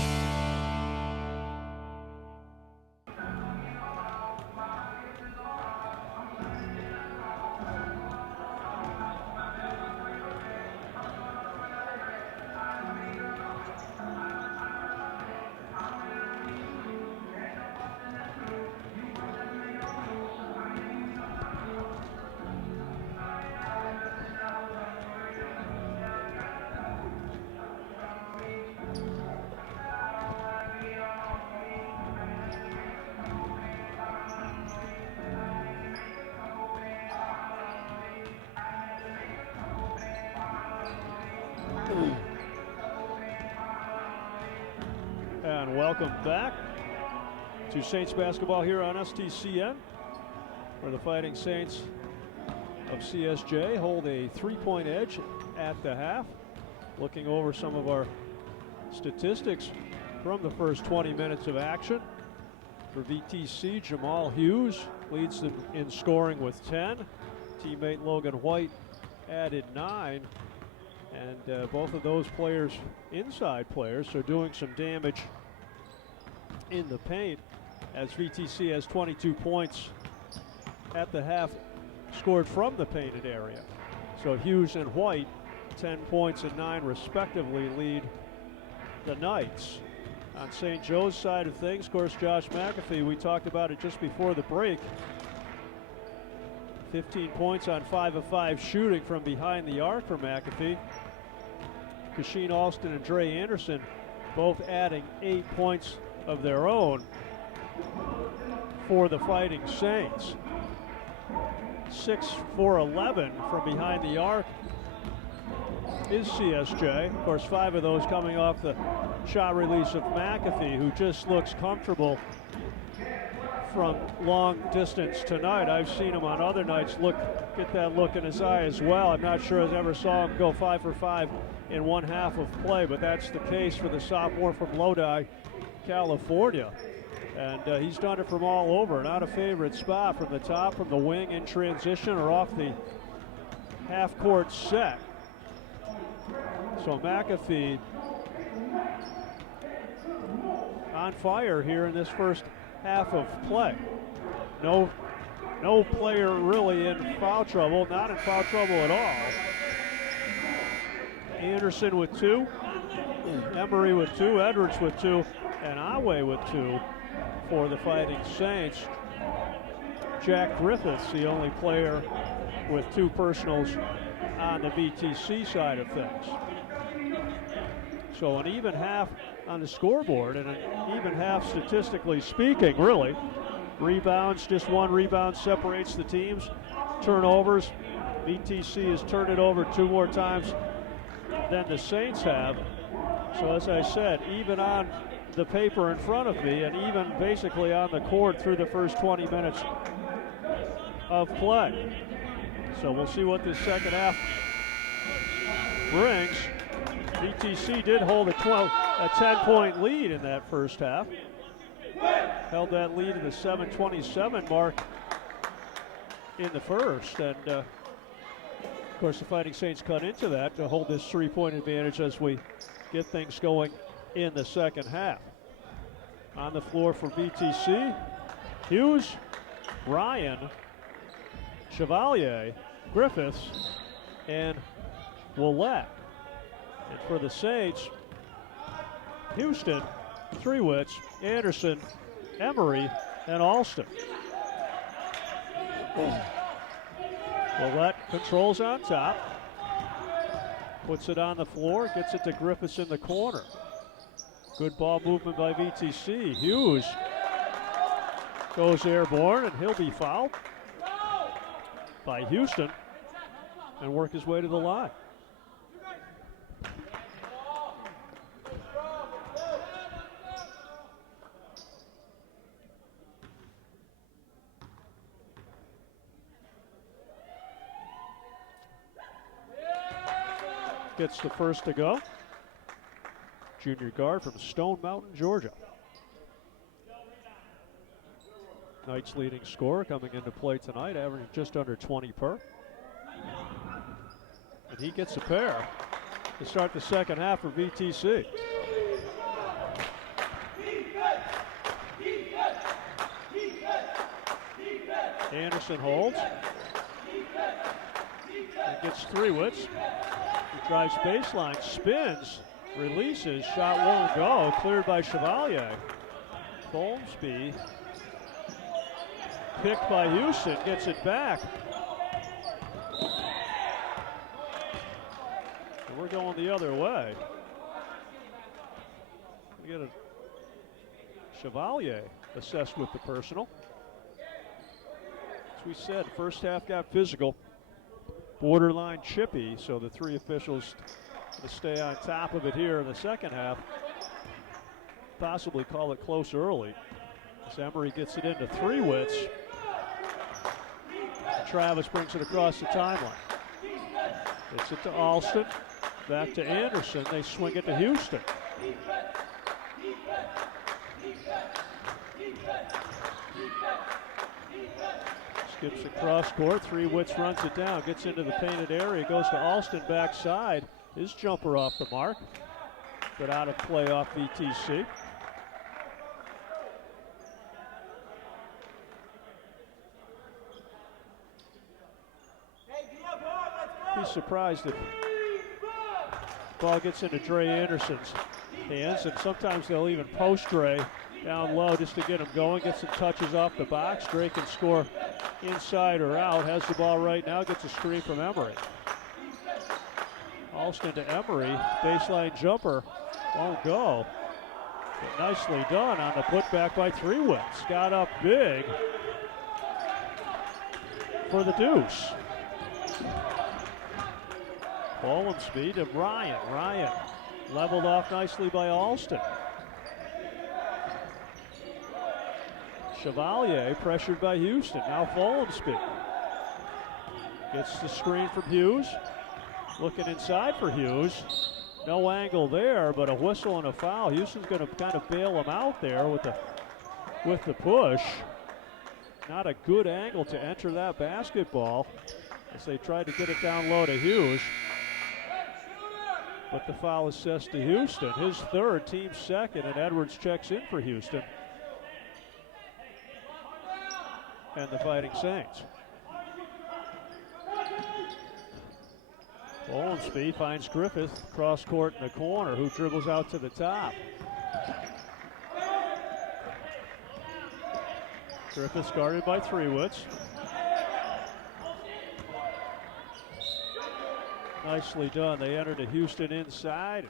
And welcome back to Saints basketball here on STCN, where the Fighting Saints of CSJ hold a 3-point edge at the half. Looking over some of our statistics from the first 20 minutes of action. For VTC, Jamal Hughes leads them in scoring with 10. Teammate Logan White added 9. And both of those players, inside players, are doing some damage in the paint, as VTC has 22 points at the half scored from the painted area. So Hughes and White, 10 points and 9 respectively, lead the Knights. On St. Joe's side of things, of course, Josh McAfee, we talked about it just before the break. 15 points on 5 of 5 shooting from behind the arc for McAfee. Kashin Alston and Dre Anderson both adding 8 points of their own for the Fighting Saints. 6 for 11 from behind the arc is CSJ. Of course, 5 of those coming off the shot release of McAfee, who just looks comfortable from long distance tonight. I've seen him on other nights get that look in his eye as well. I'm not sure I ever saw him go 5 for 5 in one half of play, but that's the case for the sophomore from Lodi, California. And he's done it from all over. Not a favorite spot, from the top, from the wing, in transition, or off the half-court set. So McAfee on fire here in this first half of play. No player really in foul trouble, not in foul trouble at all. Anderson with 2, Emery with 2, Edwards with 2, and Awe with 2 for the Fighting Saints. Jack Griffiths, the only player with 2 personals on the VTC side of things. So an even half on the scoreboard, and an even half statistically speaking, really. Rebounds, just 1 rebound separates the teams. Turnovers, VTC has turned it over 2 more times than the Saints have. So as I said, even on the paper in front of me, and even basically on the court through the first 20 minutes of play. So we'll see what this second half brings. VTC did hold a 10-point lead in that first half. Held that lead to the 7:27 mark in the first, and of course the Fighting Saints cut into that to hold this 3-point advantage as we get things going in the second half. On the floor for VTC, Hughes, Ryan, Chevalier, Griffiths, and Willette. And for the Saints, Houston, Threewitz, Anderson, Emery, and Alston. Willette controls on top, puts it on the floor, gets it to Griffiths in the corner. Good ball movement by VTC. Hughes goes airborne, and he'll be fouled by Houston and work his way to the line. Gets the first to go. Junior guard from Stone Mountain, Georgia. Knights leading scorer coming into play tonight, averaging just under 20 per. And he gets a pair to start the second half for VTC. Anderson holds. And gets Threewitz. He drives baseline, spins, releases, shot won't go, cleared by Chevalier. Bolmsby, picked by Houston, gets it back. And we're going the other way. We get a Chevalier assessed with the personal. As we said, first half got physical, borderline chippy, so the 3 officials to stay on top of it here in the second half. possibly call it close early. As Emery gets it into Three-Wits. Travis brings it across the timeline. Gets it to Alston. Back to Anderson. They swing it to Houston. Skips across court. Three-Wits runs it down. Gets into the painted area. Goes to Alston backside. His jumper off the mark, but out of play off VTC. Be surprised if ball gets into Dre Anderson's hands, and sometimes they'll even post Dre down low just to get him going. Get some touches off the box. Dre can score inside or out. Has the ball right now. Gets a screen from Emery. Alston to Emery. Baseline jumper won't go. But nicely done on the putback by Three-Wits. Got up big for the deuce. Follansbee to Ryan. Ryan leveled off nicely by Alston. Chevalier pressured by Houston. Now Follansbee gets the screen from Hughes. Looking inside for Hughes. No angle there, but a whistle and a foul. Houston's going to kind of bail him out there with the push. Not a good angle to enter that basketball as they tried to get it down low to Hughes. But the foul is assessed to Houston. His third, team second, and Edwards checks in for Houston. And the Fighting Saints. Follansbee finds Griffith cross court in the corner, who dribbles out to the top. Griffith's guarded by Three-Wits. Nicely done. They entered to Houston inside.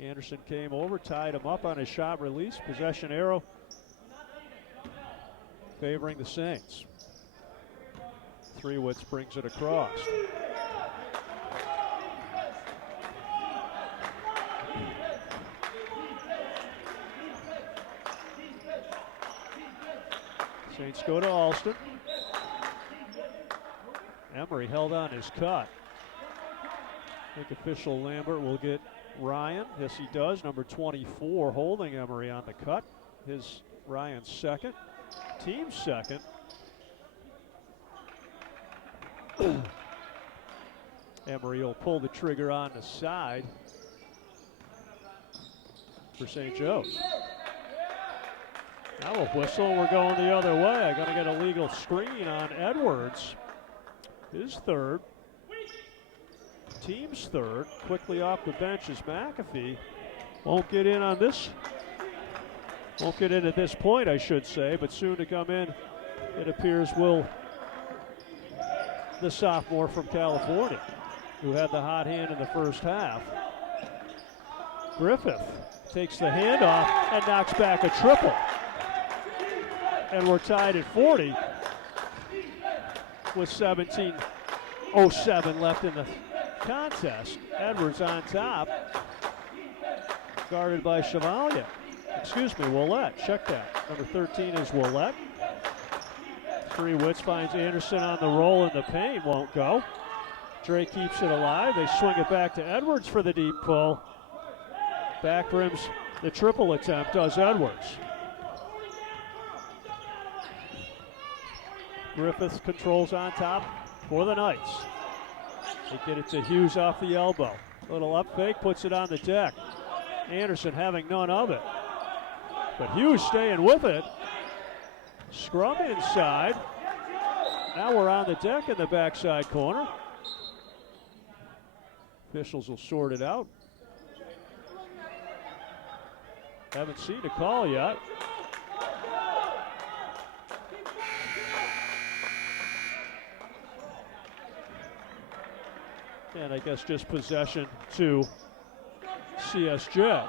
Anderson came over, tied him up on his shot release. Possession arrow favoring the Saints. Three-Wits brings it across. Saints go to Alston. Emery held on his cut. I think official Lambert will get Ryan. Yes, he does. Number 24 holding Emery on the cut. His Ryan's second. Team second. Emery will pull the trigger on the side for St. Joe's. Now a whistle. We're going the other way. I got to get a legal screen on Edwards. His third. Team's third. Quickly off the bench is McAfee. Won't get in on this. Won't get in at this point, I should say, but soon to come in, it appears, will the sophomore from California, who had the hot hand in the first half. Griffith takes the handoff and knocks back a triple. And we're tied at 40 with 17:07 left in the contest. Edwards on top, guarded by Chevalier. Excuse me, Willette. Check that. Number 13 is Willette. Three-Wits finds Anderson on the roll in the paint. Won't go. Dre keeps it alive. They swing it back to Edwards for the deep pull. Back rims the triple attempt, does Edwards. Griffith controls on top for the Knights. They get it to Hughes off the elbow. Little up fake, puts it on the deck. Anderson having none of it. But Hughes staying with it. Scrum inside. Now we're on the deck in the backside corner. Officials will sort it out. Haven't seen a call yet. And I guess just possession to CSJ,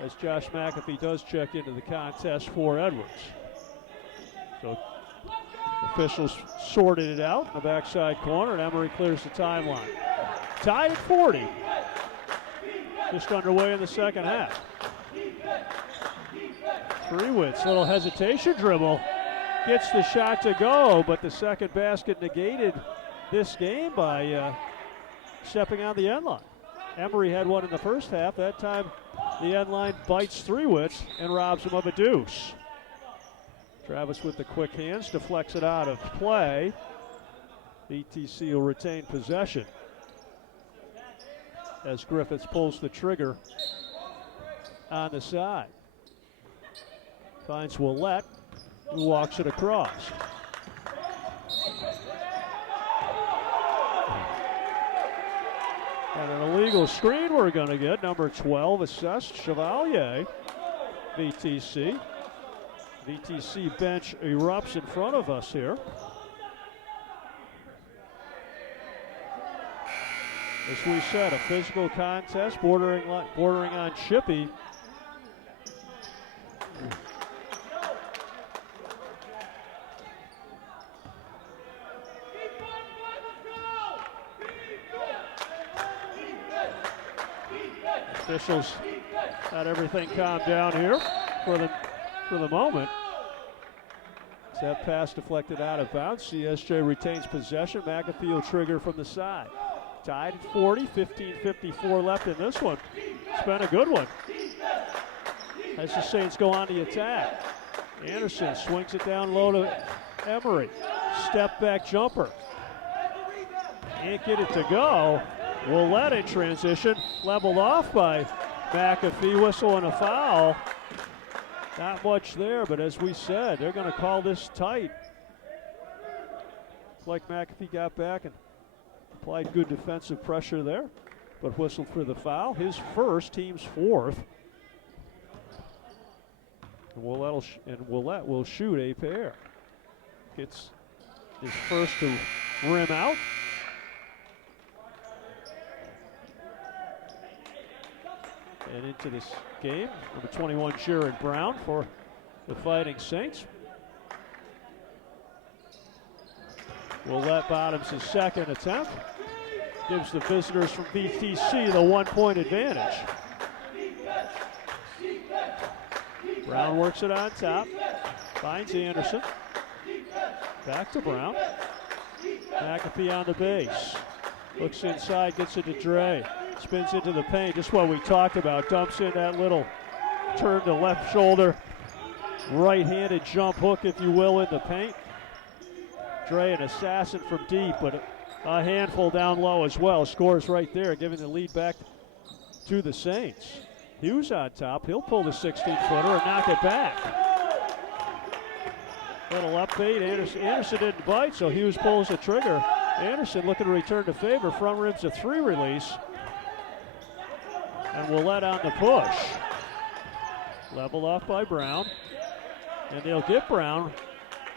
as Josh McAfee does check into the contest for Edwards. So officials sorted it out in the backside corner, and Emery clears the timeline. Tied at 40. just underway in the second half. Freewitz, little hesitation dribble. Gets the shot to go, but the second basket negated this game by stepping on the end line. Emory had one in the first half. That time the end line bites Freewitz and robs him of a deuce. Travis with the quick hands deflects it out of play. VTC will retain possession as Griffiths pulls the trigger on the side. Finds Willette, who walks it across. And an illegal screen we're going to get. Number 12 assessed, Chevalier, VTC. VTC bench erupts in front of us here. As we said, a physical contest bordering on chippy. Officials got everything calmed down here for the moment. That pass deflected out of bounds. CSJ retains possession. McAfee will trigger from the side. Tied at 40, 15:54 left in this one. It's been a good one. As the Saints go on the attack. Anderson swings it down low to Emery. Step back jumper. Can't get it to go. Willette in transition. Leveled off by McAfee. Whistle and a foul. Not much there, but as we said, they're going to call this tight. It's like McAfee got back and applied good defensive pressure there, but whistled for the foul. His first, team's fourth. And Willette will shoot a pair. Gets his first to rim out. And into this game, number 21, Jared Brown for the Fighting Saints. Willette bottoms his second attempt. Gives the visitors from VTC the 1 point advantage. Brown works it on top. Finds Anderson. Back to Brown. McAfee on the base. Looks inside, gets it to Dre. Spins into the paint, just what we talked about. Dumps in that little turn to left shoulder. Right-handed jump hook, if you will, in the paint. Dre, an assassin from deep, but a handful down low as well. Scores right there, giving the lead back to the Saints. Hughes on top. He'll pull the 16-footer and knock it back. Little up fade. Anderson didn't bite, so Hughes pulls the trigger. Anderson looking to return to favor. Front rim's a three release. And Willette on the push. Leveled off by Brown. And they'll get Brown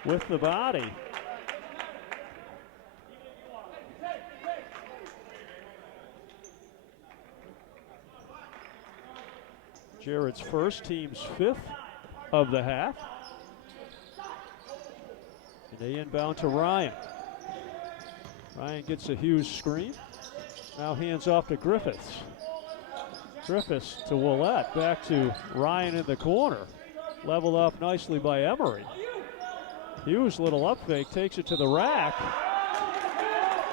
with the body. Jared's first, team's fifth of the half. And they inbound to Ryan. Ryan gets a Hughes screen. Now hands off to Griffiths. Griffiths to Willette. Back to Ryan in the corner. Leveled off nicely by Emery. Hughes, little up fake, takes it to the rack.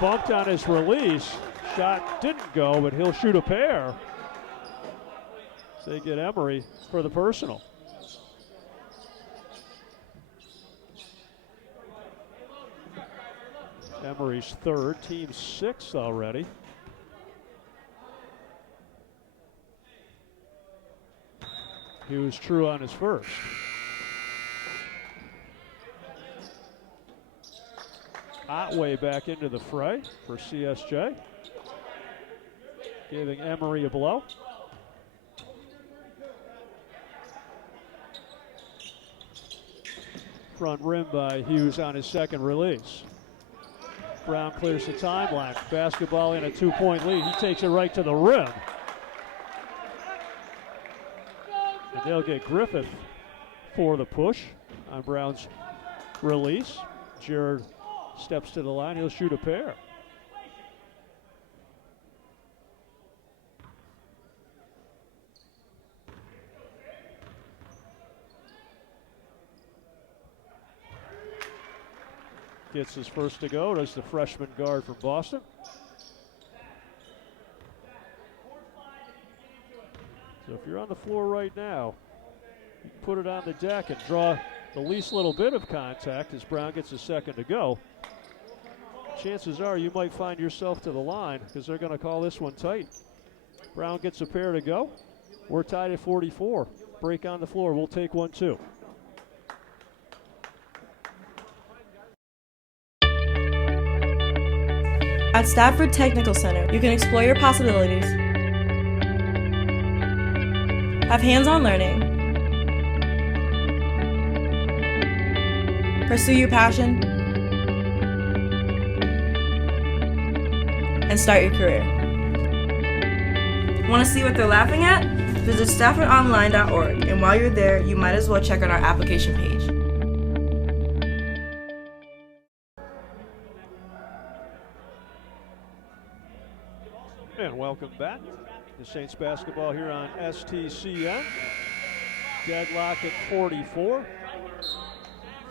Bumped on his release. Shot didn't go, but he'll shoot a pair. So they get Emery for the personal. Emery's third, team sixth already. He was true on his first. Otway back into the fray for CSJ. Giving Emery a blow. Front rim by Hughes on his second release. Brown clears the timeline. Basketball in a 2-point lead. He takes it right to the rim. And they'll get Griffith for the push on Brown's release. Jared steps to the line. He'll shoot a pair. gets his first to go. Does the freshman guard from Boston. So if you're on the floor right now, you can put it on the deck and draw the least little bit of contact as Brown gets a second to go. Chances are you might find yourself to the line because they're going to call this one tight. Brown gets a pair to go. We're tied at 44. Break on the floor. We'll take one, too. At Stafford Technical Center, you can explore your possibilities, have hands-on learning, pursue your passion, and start your career. Want to see what they're laughing at? Visit staffordonline.org, and while you're there, you might as well check out our application page. And welcome back to Saints basketball here on STCN. Deadlock at 44.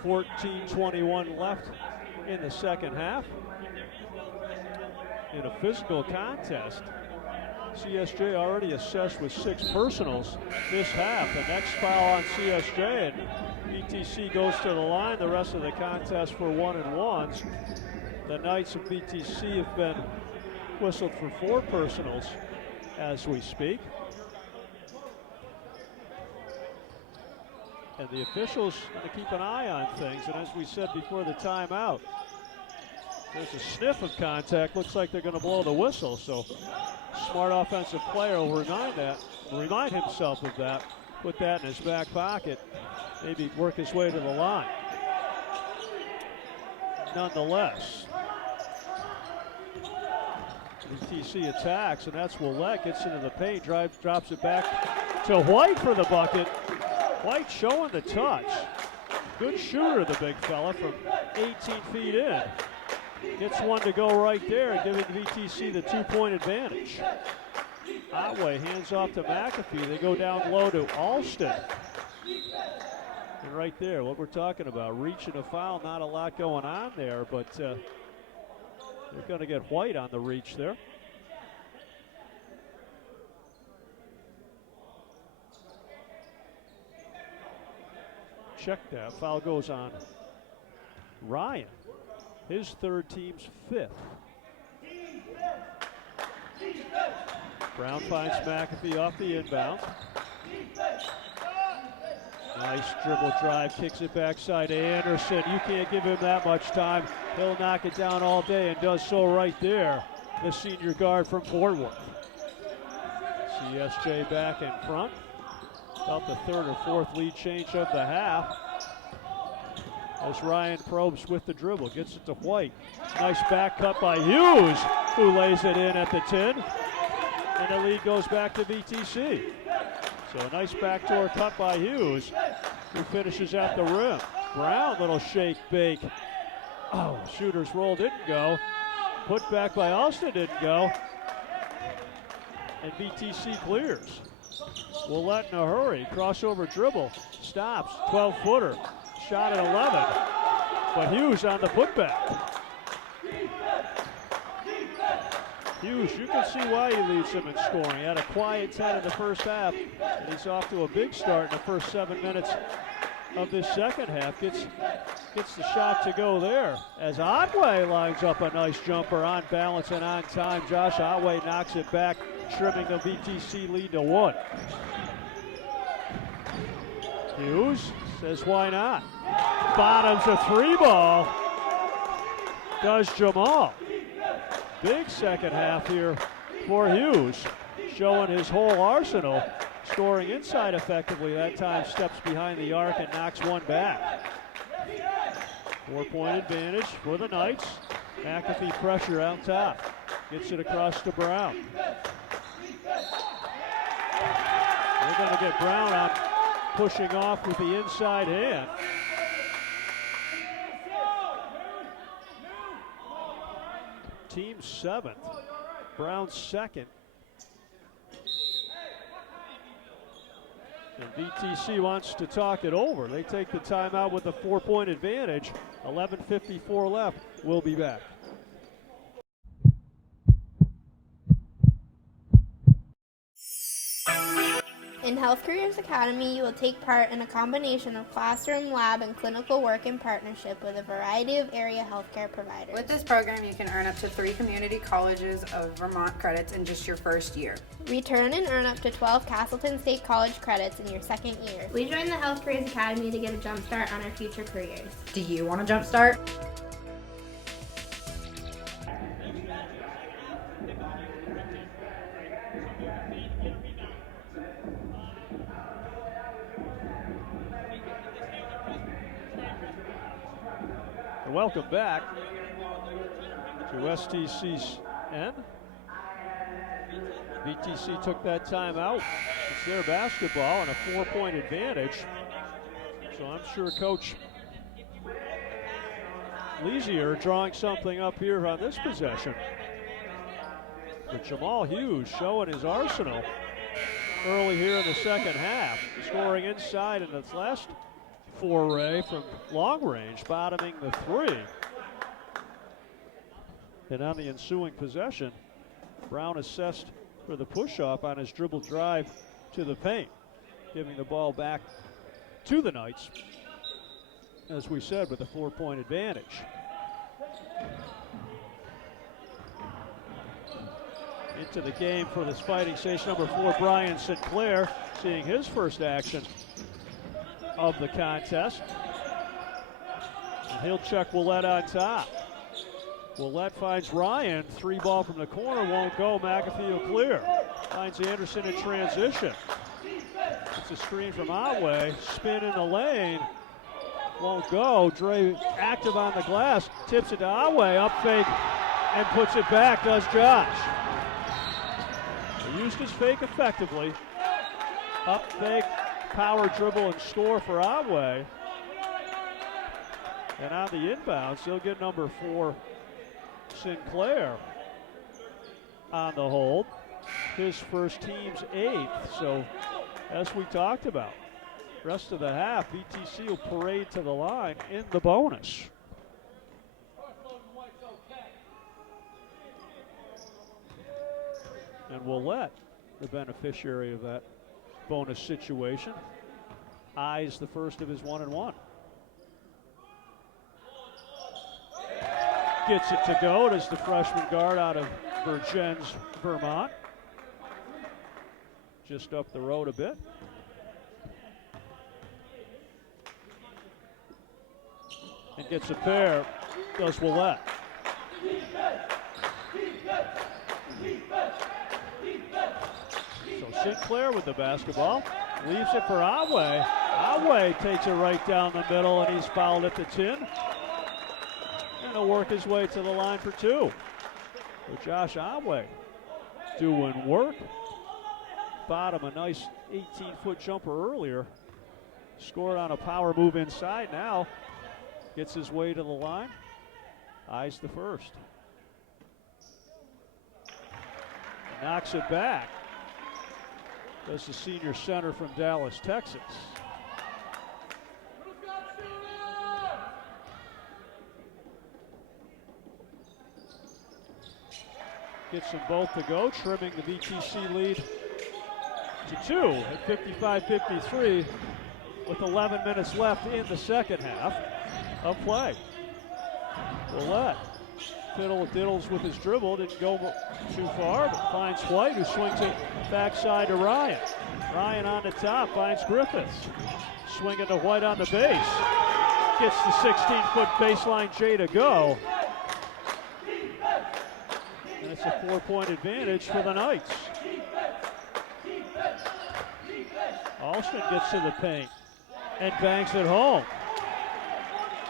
14:21 left in the second half. In a physical contest, CSJ already assessed with 6 personals this half. The next foul on CSJ, and BTC goes to the line. The rest of the contest for 1-and-1s. The Knights of BTC have been whistled for 4 personals as we speak. And the officials going to keep an eye on things. And as we said before the timeout, there's a sniff of contact. Looks like they're going to blow the whistle. So smart offensive player will remind himself of that, put that in his back pocket, maybe work his way to the line. Nonetheless, BTC attacks, and that's Willett. Gets into the paint, drops it back to White for the bucket. White showing the touch. Good shooter, the big fella, from 18 feet in. Gets one to go right there, giving BTC the 2-point advantage. Otway hands off to McAfee. They go down low to Alston. And right there, what we're talking about, reaching a foul, not a lot going on there, but they're going to get White on the reach there. Check that. Foul goes on Ryan. His third, team's 5th. Brown finds McAfee off the inbound. Nice dribble drive, kicks it backside to Anderson. You can't give him that much time. He'll knock it down all day and does so right there. The senior guard from Fort Worth. CSJ back in front. About the 3rd or 4th lead change of the half. As Ryan probes with the dribble, gets it to White. Nice back cut by Hughes, who lays it in at the 10. And the lead goes back to BTC. So a nice backdoor cut by Hughes, who finishes at the rim. Brown, little shake bake. Oh, shooter's roll didn't go. Put back by Austin didn't go. And BTC clears. Willett in a hurry. Crossover dribble. Stops. 12-footer. Shot at 11. But Hughes on the putback. Hughes, you can see why he leads them in scoring. He had a quiet 10 in the first half, and he's off to a big start in the first 7 minutes of this second half. Gets the shot to go there as Otway lines up a nice jumper on balance and on time. Josh Otway knocks it back, trimming the BTC lead to 1. Hughes says, why not? Bottoms a 3-ball. Does Jamal. Big second half here for Hughes, showing his whole arsenal, scoring inside effectively. That time steps behind the arc and knocks one back. 4-point advantage for the Knights. McAfee pressure out top. Gets it across to Brown. They're going to get Brown on pushing off with the inside hand. Team 7th, Brown 2nd. And VTC wants to talk it over. They take the timeout with a 4-point advantage. 11:54 left. We'll be back. In Health Careers Academy, you will take part in a combination of classroom, lab, and clinical work in partnership with a variety of area healthcare providers. With this program, you can earn up to 3 community colleges of Vermont credits in just your first year. Return and earn up to 12 Castleton State College credits in your second year. We joined the Health Careers Academy to get a jump start on our future careers. Do you want a jump start? Welcome back to STCN. VTC took that time out. It's their basketball and a 4-point advantage. So I'm sure Coach Leasier drawing something up here on this possession. But Jamal Hughes showing his arsenal early here in the second half, scoring inside in its last foray from long range, bottoming the 3. And on the ensuing possession, Brown assessed for the push-off on his dribble drive to the paint, giving the ball back to the Knights, as we said, with a 4-point advantage. Into the game for this Fighting Station, number 4, Brian Sinclair, seeing his first action of the contest. And he'll check Willett on top. Willett finds Ryan. 3 ball from the corner, won't go. McAfee will clear. Finds Anderson in transition. It's a screen from Otway. Spin in the lane. Won't go. Dre active on the glass. Tips it to Otway. Up fake and puts it back. Does Josh. He used his fake effectively. Up fake. Power dribble and score for Otway. And on the inbounds, he'll get number 4, Sinclair, on the hold. His first, team's 8th. So, as we talked about, rest of the half, VTC will parade to the line in the bonus. And Willett, the beneficiary of that bonus situation, eyes the first of his 1-and-1. Gets it to go. It is the freshman guard out of Virgins, Vermont. Just up the road a bit. And gets a pair. Does Willett. So Sinclair with the basketball. Leaves it for Otway. Otway takes it right down the middle, and he's fouled at the 10. And he'll work his way to the line for 2. So Josh Otway doing work. Bottom a nice 18-foot jumper earlier. Scored on a power move inside. Now gets his way to the line. Eyes the first. Knocks it back. Does the senior center from Dallas, Texas. Gets them both to go, trimming the VTC lead to 2 at 55-53 with 11 minutes left in the second half of play. Willett diddles with his dribble, didn't go too far, but finds White, who swings it backside to Ryan. Ryan on the top, finds Griffiths. Swinging to White on the base. Gets the 16-foot baseline J to go. And it's a 4-point advantage for the Knights. Alston gets to the paint and bangs it home.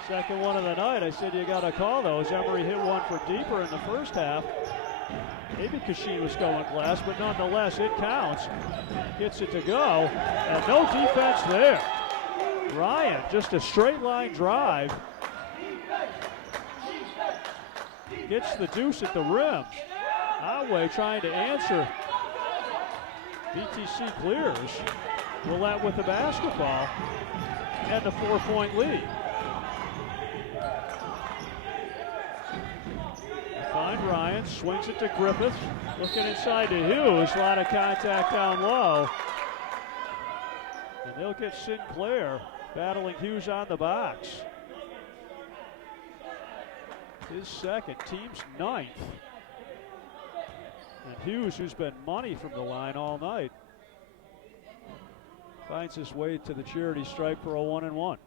Second one of the night. I said you got to call those. Emory hit one for deeper in the first half. Maybe Kashin was going glass, but nonetheless, it counts. Gets it to go, and no defense there. Ryan, just a straight line drive. Gets the deuce at the rim. Otway trying to answer. VTC clears. Willett with the basketball and the 4-point lead. Find Ryan, swings it to Griffith, looking inside to Hughes, a lot of contact down low. And they'll get Sinclair battling Hughes on the box. His second, team's 9th. And Hughes, who's been money from the line all night, finds his way to the charity stripe for a 1-and-1.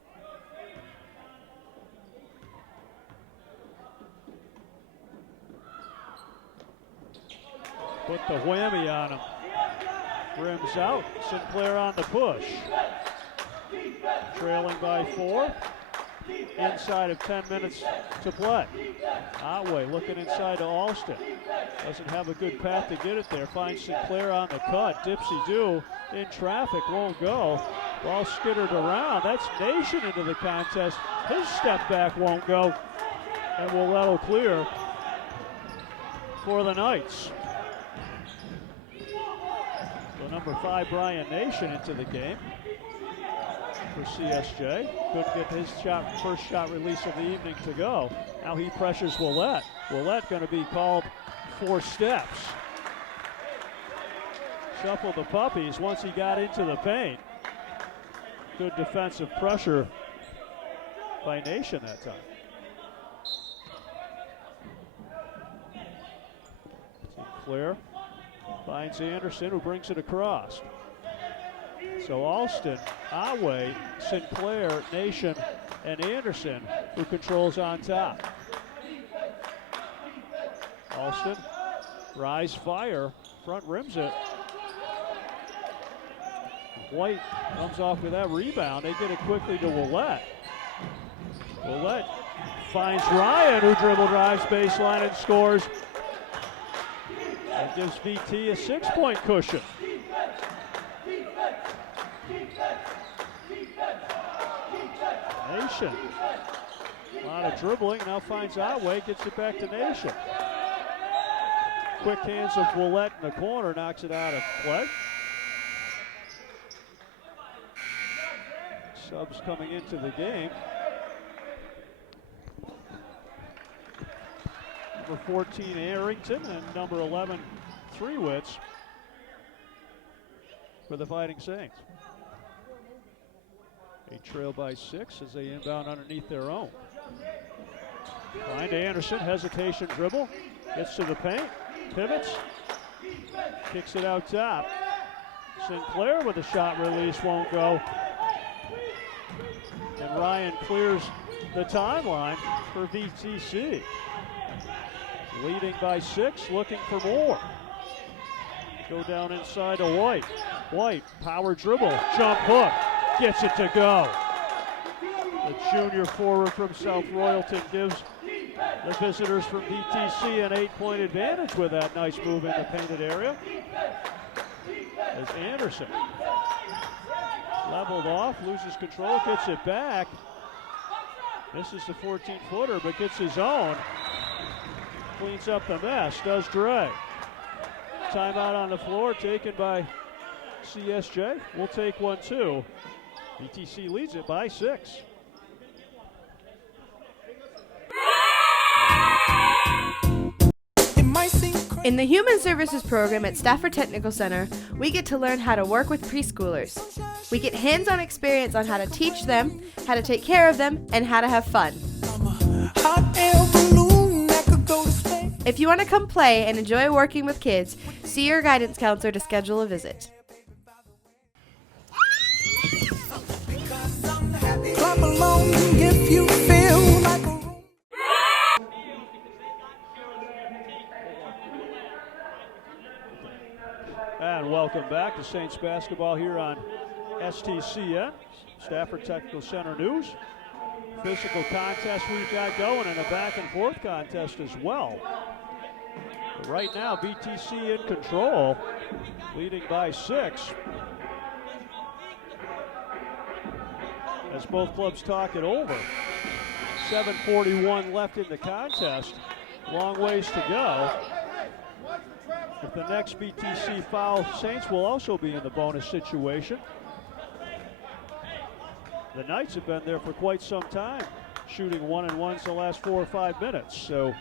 Put the whammy on him. Rims out. Sinclair on the push. Trailing by 4. Inside of 10 minutes to play. Otway looking inside to Alston. Doesn't have a good path to get it there. Finds Sinclair on the cut. Dipsy-do in traffic, won't go. Ball skittered around. That's Nation into the contest. His step back won't go. And Willett will clear for the Knights. So number 5, Brian Nation into the game for CSJ. Couldn't get his first shot release of the evening to go. Now he pressures Willett. Willett going to be called for steps. Shuffled the puppies once he got into the paint. Good defensive pressure by Nation that time. Sinclair finds Anderson, who brings it across. So Alston, Otway, Sinclair, Nation, and Anderson, who controls on top. Alston, rise fire, front rims it. White comes off with that rebound. They get it quickly to Willett. Willett finds Ryan, who dribble drives baseline and scores. And gives VT a 6-point cushion. Nation. A lot of dribbling. Now finds Otway, gets it back to Nation. Quick hands of Willett in the corner, knocks it out of play. Subs coming into the game. Number 14, Arrington, and number 11, Threewitz for the Fighting Saints. They trail by 6 as they inbound underneath their own. Find Anderson, hesitation dribble, gets to the paint, pivots, kicks it out top. Sinclair with a shot release, won't go. And Ryan clears the timeline for VTC. Leading by 6, looking for more. Go down inside to White. White, power dribble, jump hook, gets it to go. The junior forward from South Royalton gives the visitors from VTC an 8-point advantage with that nice move in the painted area. As Anderson leveled off, loses control, gets it back. Misses the 14-footer, but gets his own. Cleans up the mess, does Dre. Timeout on the floor taken by CSJ. We'll take one too. VTC leads it by 6. In the Human Services program at Stafford Technical Center, we get to learn how to work with preschoolers. We get hands-on experience on how to teach them, how to take care of them, and how to have fun. If you want to come play and enjoy working with kids, see your guidance counselor to schedule a visit. Clap along if you feel like a... And welcome back to Saints basketball here on STCN, Stafford Technical Center News. Physical contest we've got going and a back and forth contest as well. But right now, VTC in control, leading by 6. As both clubs talk it over. 7:41 left in the contest. Long ways to go. If the next VTC foul, Saints will also be in the bonus situation. the Knights have been there for quite some time, shooting 1-and-1s the last 4 or 5 minutes. So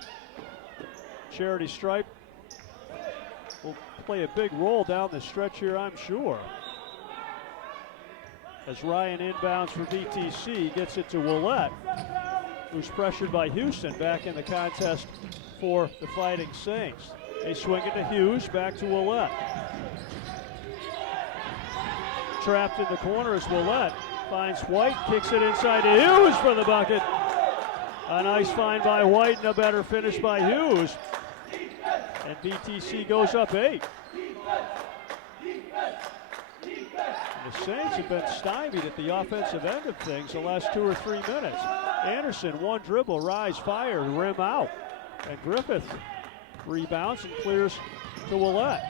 Charity Stripe will play a big role down the stretch here, I'm sure. As Ryan inbounds for VTC, gets it to Willette, who's pressured by Houston back in the contest for the Fighting Saints. They swing it to Hughes, back to Willette. Trapped in the corner is Willette. Finds White, kicks it inside to Hughes for the bucket. A nice find by White and a better finish by Hughes. And VTC goes up 8. And the Saints have been stymied at the offensive end of things the last 2 or 3 minutes. Anderson, one dribble, rise, fire, rim out. And Griffith rebounds and clears to Willette.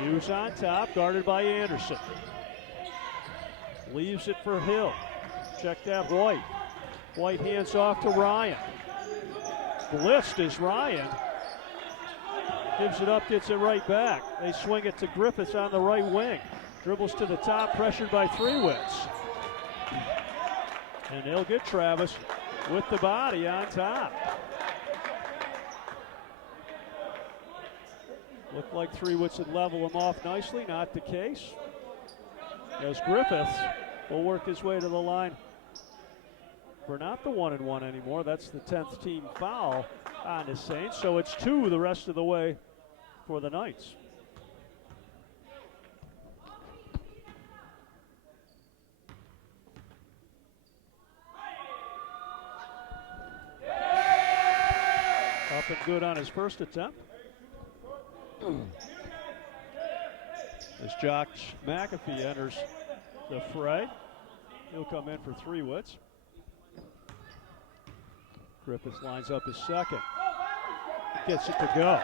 Hughes on top, guarded by Anderson. Leaves it for Hill. Check that White. White hands off to Ryan. Blitzed is Ryan. Gives it up, gets it right back. They swing it to Griffiths on the right wing. Dribbles to the top, pressured by Three-Wits. And they'll get Travis with the body on top. Looked like Three-Wits would level him off nicely, not the case. As Griffiths will work his way to the line for not the 1-and-1 anymore. That's the 10th team foul on the Saints, so it's 2 the rest of the way for the Knights. Up and good on his first attempt. As Josh McAfee enters the fray, he'll come in for Three-Wits. Griffiths lines up his second. Gets it to go.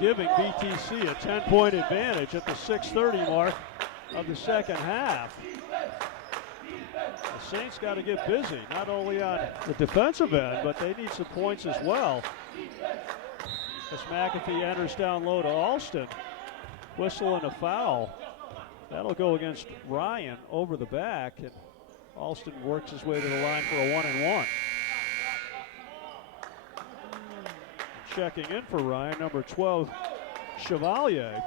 Giving BTC a 10-point advantage at the 6:30 mark of the second half. The Saints got to get busy, not only on the defensive end, but they need some points as well. As McAfee enters down low to Alston, whistling a foul. That'll go against Ryan over the back, and Alston works his way to the line for a 1-and-1. Checking in for Ryan, number 12, Chevalier.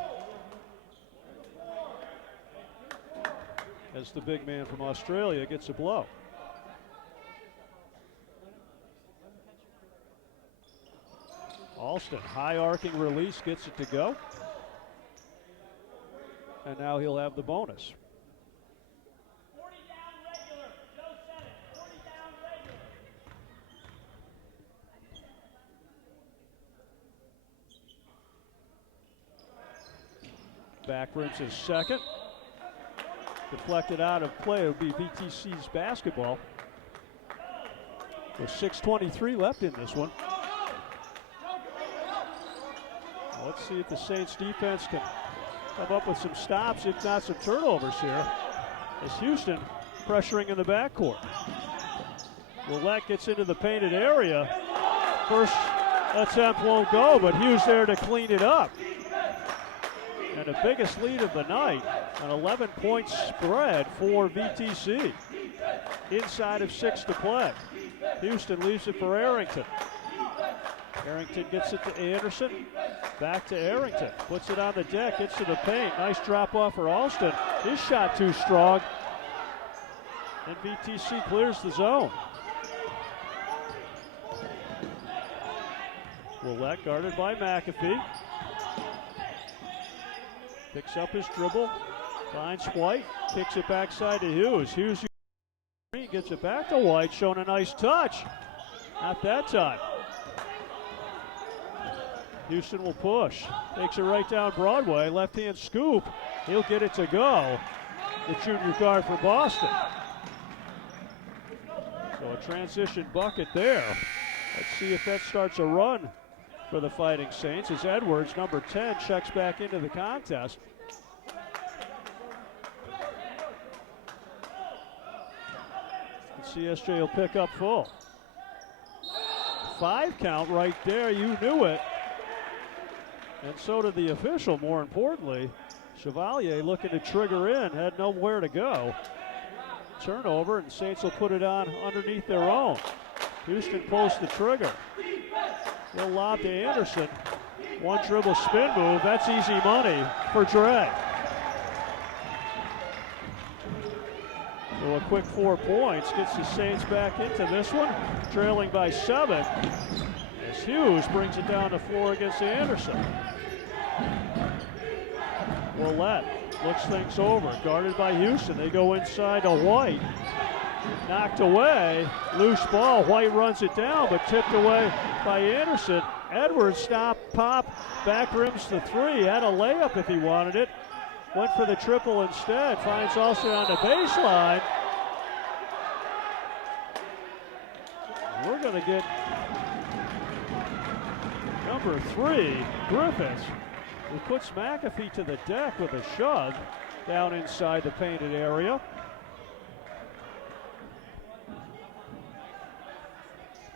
As the big man from Australia gets a blow. Alston, high arcing release, gets it to go. And now he'll have the bonus. Back rims his second. Deflected out of play. It'll be VTC's basketball. With 6:23 left in this one. Let's see if the Saints defense can come up with some stops, if not some turnovers here. As Houston pressuring in the backcourt. Willette gets into the painted area. First attempt won't go, but Hughes there to clean it up. And the biggest lead of the night, an 11-point spread for VTC. Inside of 6 to play. Houston leaves it for Arrington. Arrington gets it to Anderson. Back to Arrington. Puts it on the deck, gets to the paint. Nice drop off for Alston. His shot too strong. And VTC clears the zone. Willette guarded by McAfee. Picks up his dribble. Finds White. Kicks it backside to Hughes. Hughes gets it back to White. Showing a nice touch. Not that time. Houston will push. Takes it right down Broadway. Left-hand scoop. He'll get it to go. The junior guard for Boston. So a transition bucket there. Let's see if that starts a run for the Fighting Saints as Edwards, number 10, checks back into the contest. And CSJ will pick up full. 5 count right there. You knew it. And so did the official, more importantly. Chevalier looking to trigger in, had nowhere to go. Turnover, and Saints will put it on underneath their own. Houston pulls the trigger. They'll lob to Anderson. One dribble spin move. That's easy money for Dre. So a quick 4 points gets the Saints back into this one, trailing by 7. As Hughes brings it down the floor against Anderson. Willett looks things over, guarded by Houston. They go inside to White. Knocked away, loose ball. White runs it down, but tipped away by Anderson. Edwards stop, pop, back rims the 3. Had a layup if he wanted it. Went for the triple instead. Finds Alston on the baseline. We're going to get number 3, Griffiths, who puts McAfee to the deck with a shove down inside the painted area.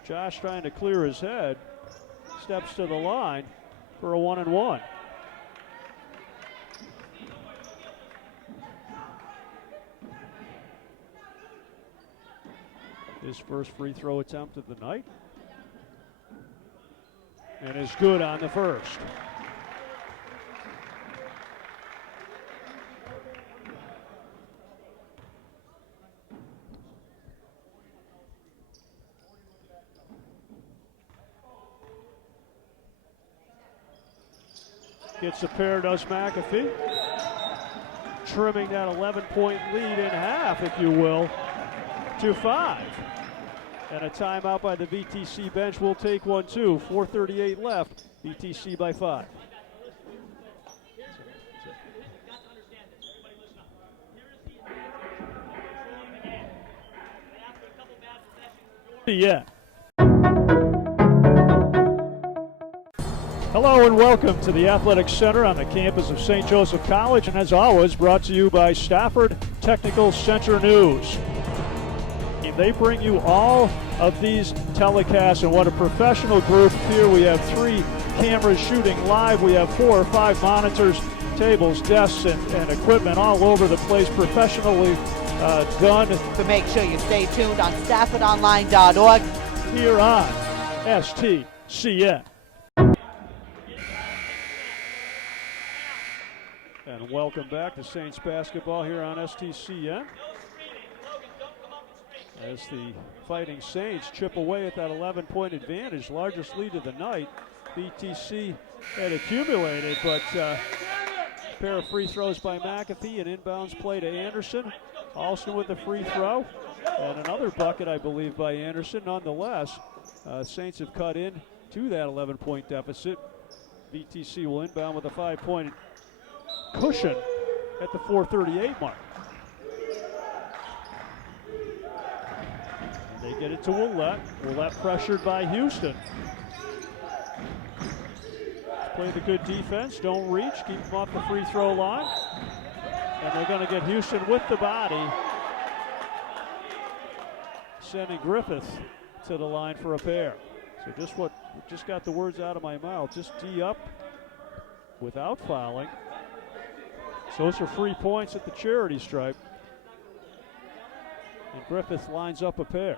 Josh trying to clear his head, steps to the line for a 1-and-1. His first free throw attempt of the night, and is good on the first. Gets a pair, does McAfee. Trimming that 11-point lead in half, if you will, to 5. And a timeout by the VTC bench. We'll take one too. 4:38 left. VTC by 5. Yeah. Hello and welcome to the Athletic Center on the campus of St. Joseph College, and as always, brought to you by Stafford Technical Center News. They bring you all of these telecasts, and what a professional group here. We have 3 cameras shooting live. We have 4 or 5 monitors, tables, desks, and equipment all over the place, professionally done. So make sure you stay tuned on StaffordOnline.org. Here on STCN. And welcome back to Saints basketball here on STCN. As the Fighting Saints chip away at that 11-point advantage, largest lead of the night. VTC had accumulated, but a pair of free throws by McAfee, an inbounds play to Anderson. Alston with a free throw, and another bucket, I believe, by Anderson. Nonetheless, Saints have cut in to that 11-point deficit. VTC will inbound with a 5-point cushion at the 4:38 mark. They get it to Willett. Willett pressured by Houston. Play the good defense, don't reach, keep them off the free throw line. And they're going to get Houston with the body, sending Griffiths to the line for a pair. So just got the words out of my mouth. Just D up without fouling. So those are free points at the charity stripe. And Griffith lines up a pair.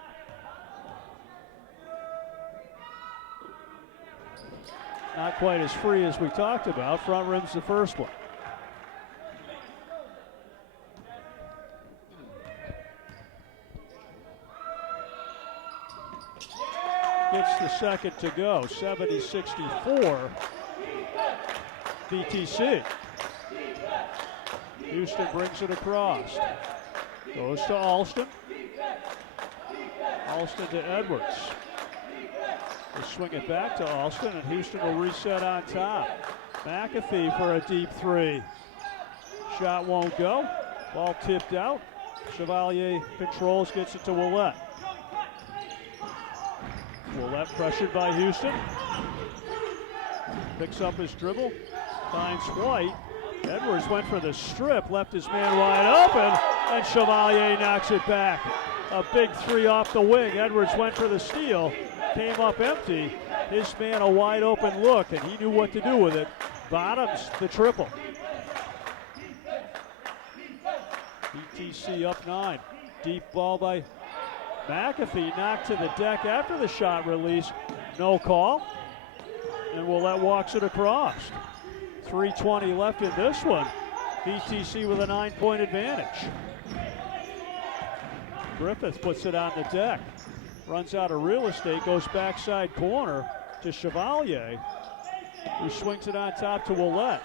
Not quite as free as we talked about. Front rim's the first one. Gets the second to go. 70-64. VTC. Houston brings it across. Goes to Alston. Alston to Edwards. They swing it back to Alston, and Houston will reset on top. McAfee for a deep 3. Shot won't go. Ball tipped out. Chevalier controls, gets it to Willett. Willett pressured by Houston. Picks up his dribble. Finds White. Edwards went for the strip, left his man wide open, and Chevalier knocks it back. A big 3 off the wing. Edwards went for the steal, came up empty. His man a wide open look, and he knew what to do with it. Bottoms the triple. VTC up 9. Deep ball by McAfee, knocked to the deck after the shot release. No call. And Willett walks it across. 3:20 left in this one. VTC with a 9-point advantage. Griffith puts it on the deck. Runs out of real estate, goes backside corner to Chevalier, who swings it on top to Willett.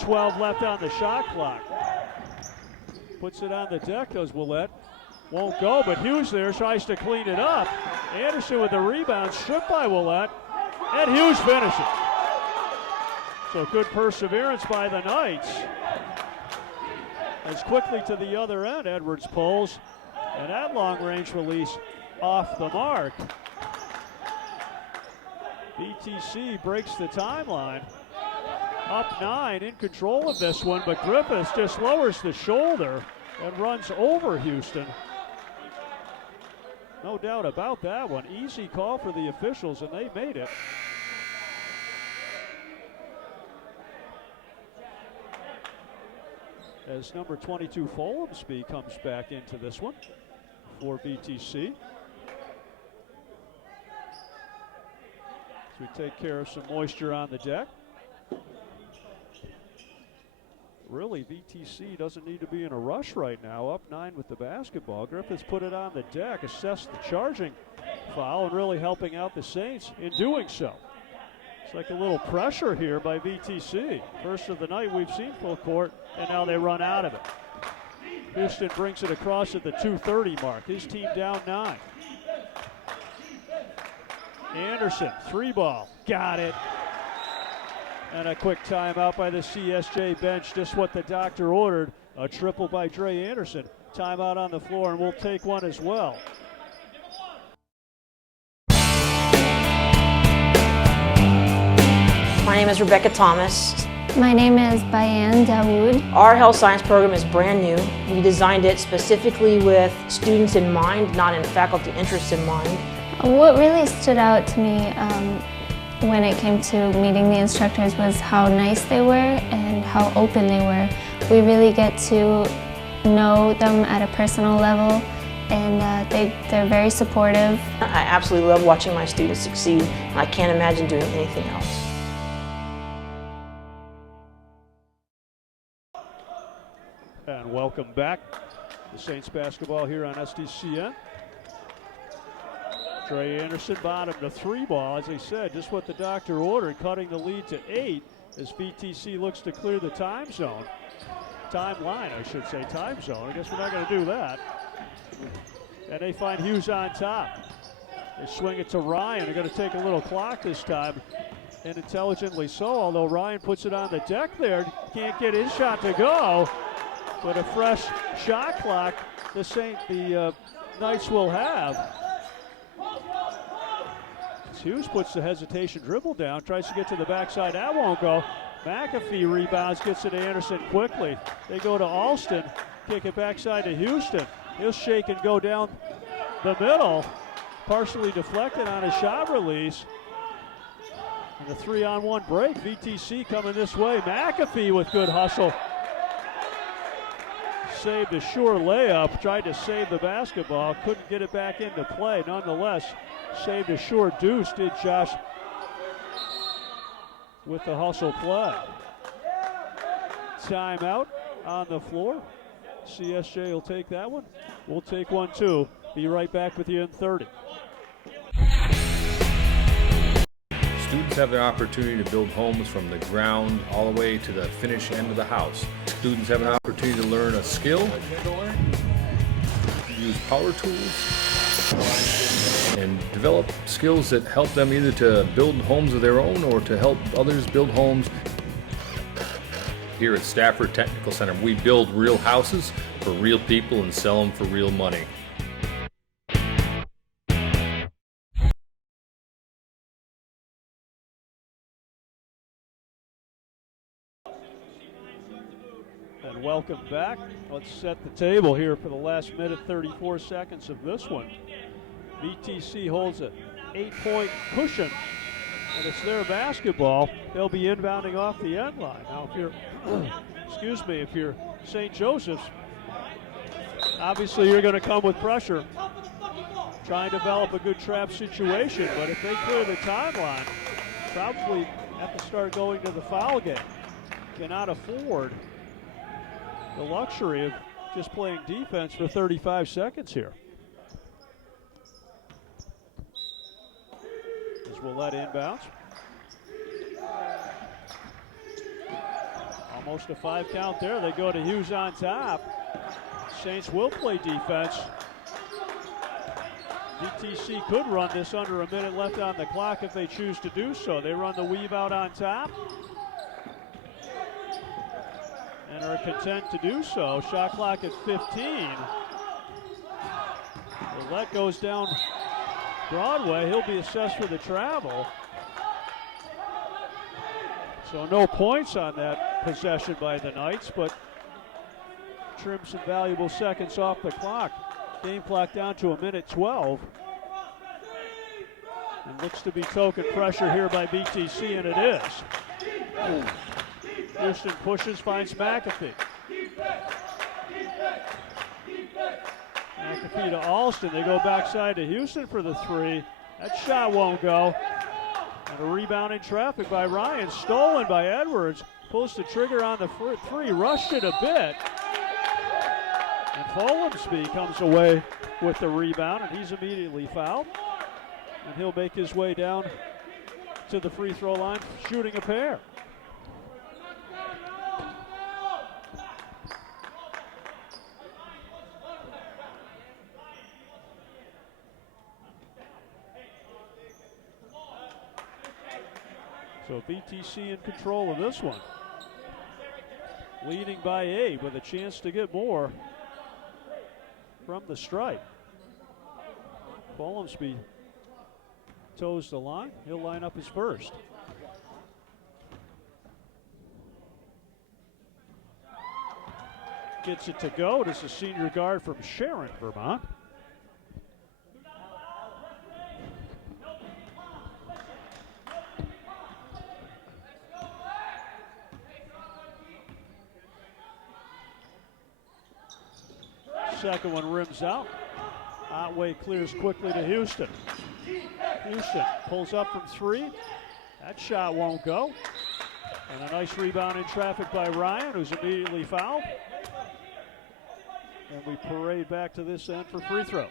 12 left on the shot clock. Puts it on the deck, does Willett. Won't go, but Hughes there tries to clean it up. Anderson with the rebound, stripped by Willett, and Hughes finishes. So good perseverance by the Knights. As quickly to the other end, Edwards pulls, and that long-range release off the mark. VTC breaks the timeline. Up 9, in control of this one, but Griffiths just lowers the shoulder and runs over Houston. No doubt about that one. Easy call for the officials, and they made it. As number 22 Folumsby comes back into this one for VTC. So we take care of some moisture on the deck. Really, VTC doesn't need to be in a rush right now. Up 9 with the basketball. Griffiths put it on the deck, assessed the charging foul, and really helping out the Saints in doing so. It's like a little pressure here by VTC. First of the night we've seen full court, and now they run out of it. Houston brings it across at the 2:30 mark. His team down 9. Anderson, 3-ball, got it. And a quick timeout by the CSJ bench, just what the doctor ordered. A triple by Dre Anderson. Timeout on the floor, and we'll take one as well. My name is Rebecca Thomas. My name is Bayan Dawood. Our health science program is brand new. We designed it specifically with students in mind, not in faculty interests in mind. What really stood out to me when it came to meeting the instructors was how nice they were and how open they were. We really get to know them at a personal level, and they're very supportive. I absolutely love watching my students succeed, and I can't imagine doing anything else. And welcome back to Saints basketball here on SDCN. Dre Anderson bottom to 3-ball, as I said, just what the doctor ordered, cutting the lead to 8 as VTC looks to clear the time zone. Timeline, I should say, time zone. I guess we're not going to do that. And they find Hughes on top. They swing it to Ryan. They're going to take a little clock this time, and intelligently so, although Ryan puts it on the deck there. Can't get his shot to go, but a fresh shot clock the Knights will have. Hughes puts the hesitation dribble down, tries to get to the backside. That won't go. McAfee rebounds, gets it to Anderson quickly. They go to Alston, kick it backside to Houston. He'll shake and go down the middle, partially deflected on a shot release. And the 3-on-1 break, VTC coming this way. McAfee with good hustle. Saved a sure layup, tried to save the basketball, couldn't get it back into play. Nonetheless, saved a sure deuce, did Josh with the hustle play. Timeout on the floor. CSJ will take that one. We'll take one too. Be right back with you in 30. Students have the opportunity to build homes from the ground all the way to the finished end of the house. Students have an opportunity to learn a skill, use power tools, and develop skills that help them either to build homes of their own or to help others build homes. Here at Stafford Technical Center, we build real houses for real people and sell them for real money. And welcome back. Let's set the table here for the last minute, 34 seconds of this one. VTC holds an 8-point cushion, and it's their basketball. They'll be inbounding off the end line. Now, if you're, if you're St. Joseph's, Obviously, you're going to come with pressure, try and develop a good trap situation, but if they clear the timeline, probably have to start going to the foul game. Cannot afford the luxury of just playing defense for 35 seconds here. As we'll let inbounds. Almost a 5 count there. They go to Hughes on top. Saints will play defense. VTC could run this under a minute left on the clock if they choose to do so. They run the weave out on top and are content to do so. Shot clock at 15. Let goes down Broadway. He'll be assessed for the travel. So no points on that possession by the Knights, but trim some valuable seconds off the clock. Game clock down to 1:12. And looks to be token pressure here by BTC, and it is. Houston pushes, finds McAfee. McAfee to Alston. They go backside to Houston for the 3. That shot won't go. And a rebound in traffic by Ryan. Stolen by Edwards. Pulls the trigger on the 3. Rushed it a bit. And Folensby comes away with the rebound, and he's immediately fouled. And he'll make his way down to the free throw line, shooting a pair. So BTC in control of this one. Leading by 8 with a chance to get more from the stripe. Folensby toes the line. He'll line up his first. Gets it to go. It is a senior guard from Sharon, Vermont. Second one rims out. Otway clears quickly to Houston. Houston pulls up from 3. That shot won't go. And a nice rebound in traffic by Ryan, who's immediately fouled. And we parade back to this end for free throws.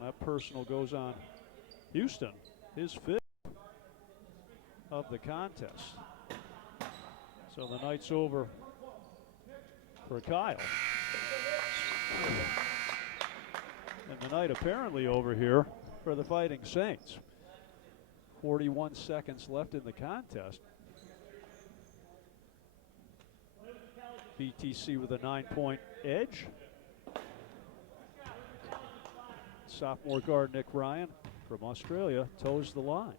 That personal goes on Houston, his 5th of the contest. So the Knights over for Kyle. And the Knight apparently over here for the Fighting Saints. 41 seconds left in the contest. BTC with a 9-point edge. Sophomore guard Nick Ryan from Australia toes the line.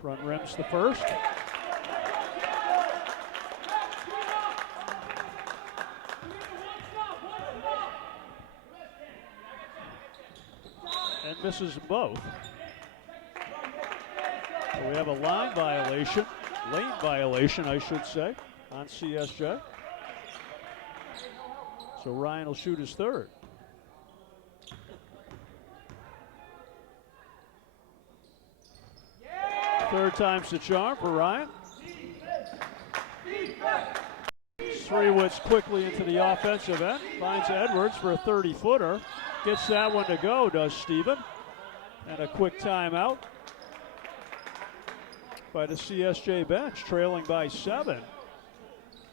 Front rims the first. And misses them both. So we have a line violation, lane violation, I should say, on CSJ. So Ryan will shoot his 3rd. Third time's the charm for Ryan. Srewitz quickly into the offensive end. Finds Edwards for a 30-footer. Gets that one to go, does Steven. And a quick timeout by the CSJ bench, trailing by 7.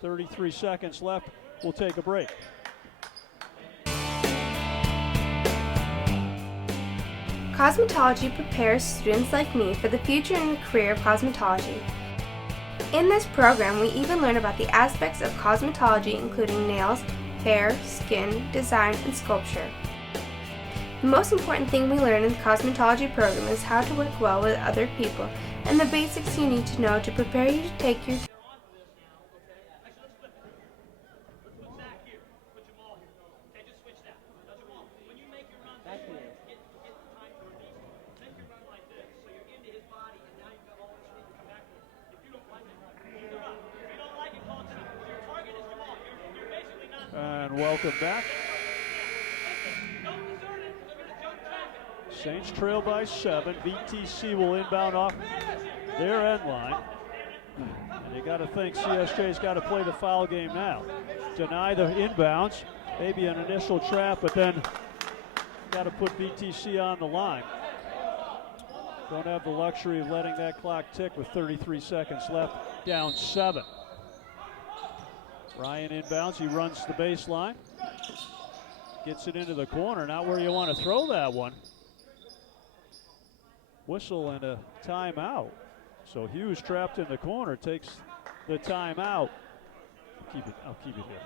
33 seconds left. We'll take a break. Cosmetology prepares students like me for the future and career of cosmetology. In this program, we even learn about the aspects of cosmetology, including nails, hair, skin, design, and sculpture. The most important thing we learn in the cosmetology program is how to work well with other people and the basics you need to know to prepare you to take your welcome back. Saints trail by 7. VTC will inbound off their end line. And you got to think CSJ's got to play the foul game now. Deny the inbounds, maybe an initial trap, but then got to put VTC on the line. Don't have the luxury of letting that clock tick with 33 seconds left, down 7. Ryan inbounds, he runs the baseline, gets it into the corner, not where you want to throw that one. Whistle and a timeout. So Hughes trapped in the corner, takes the timeout. I'll keep it here.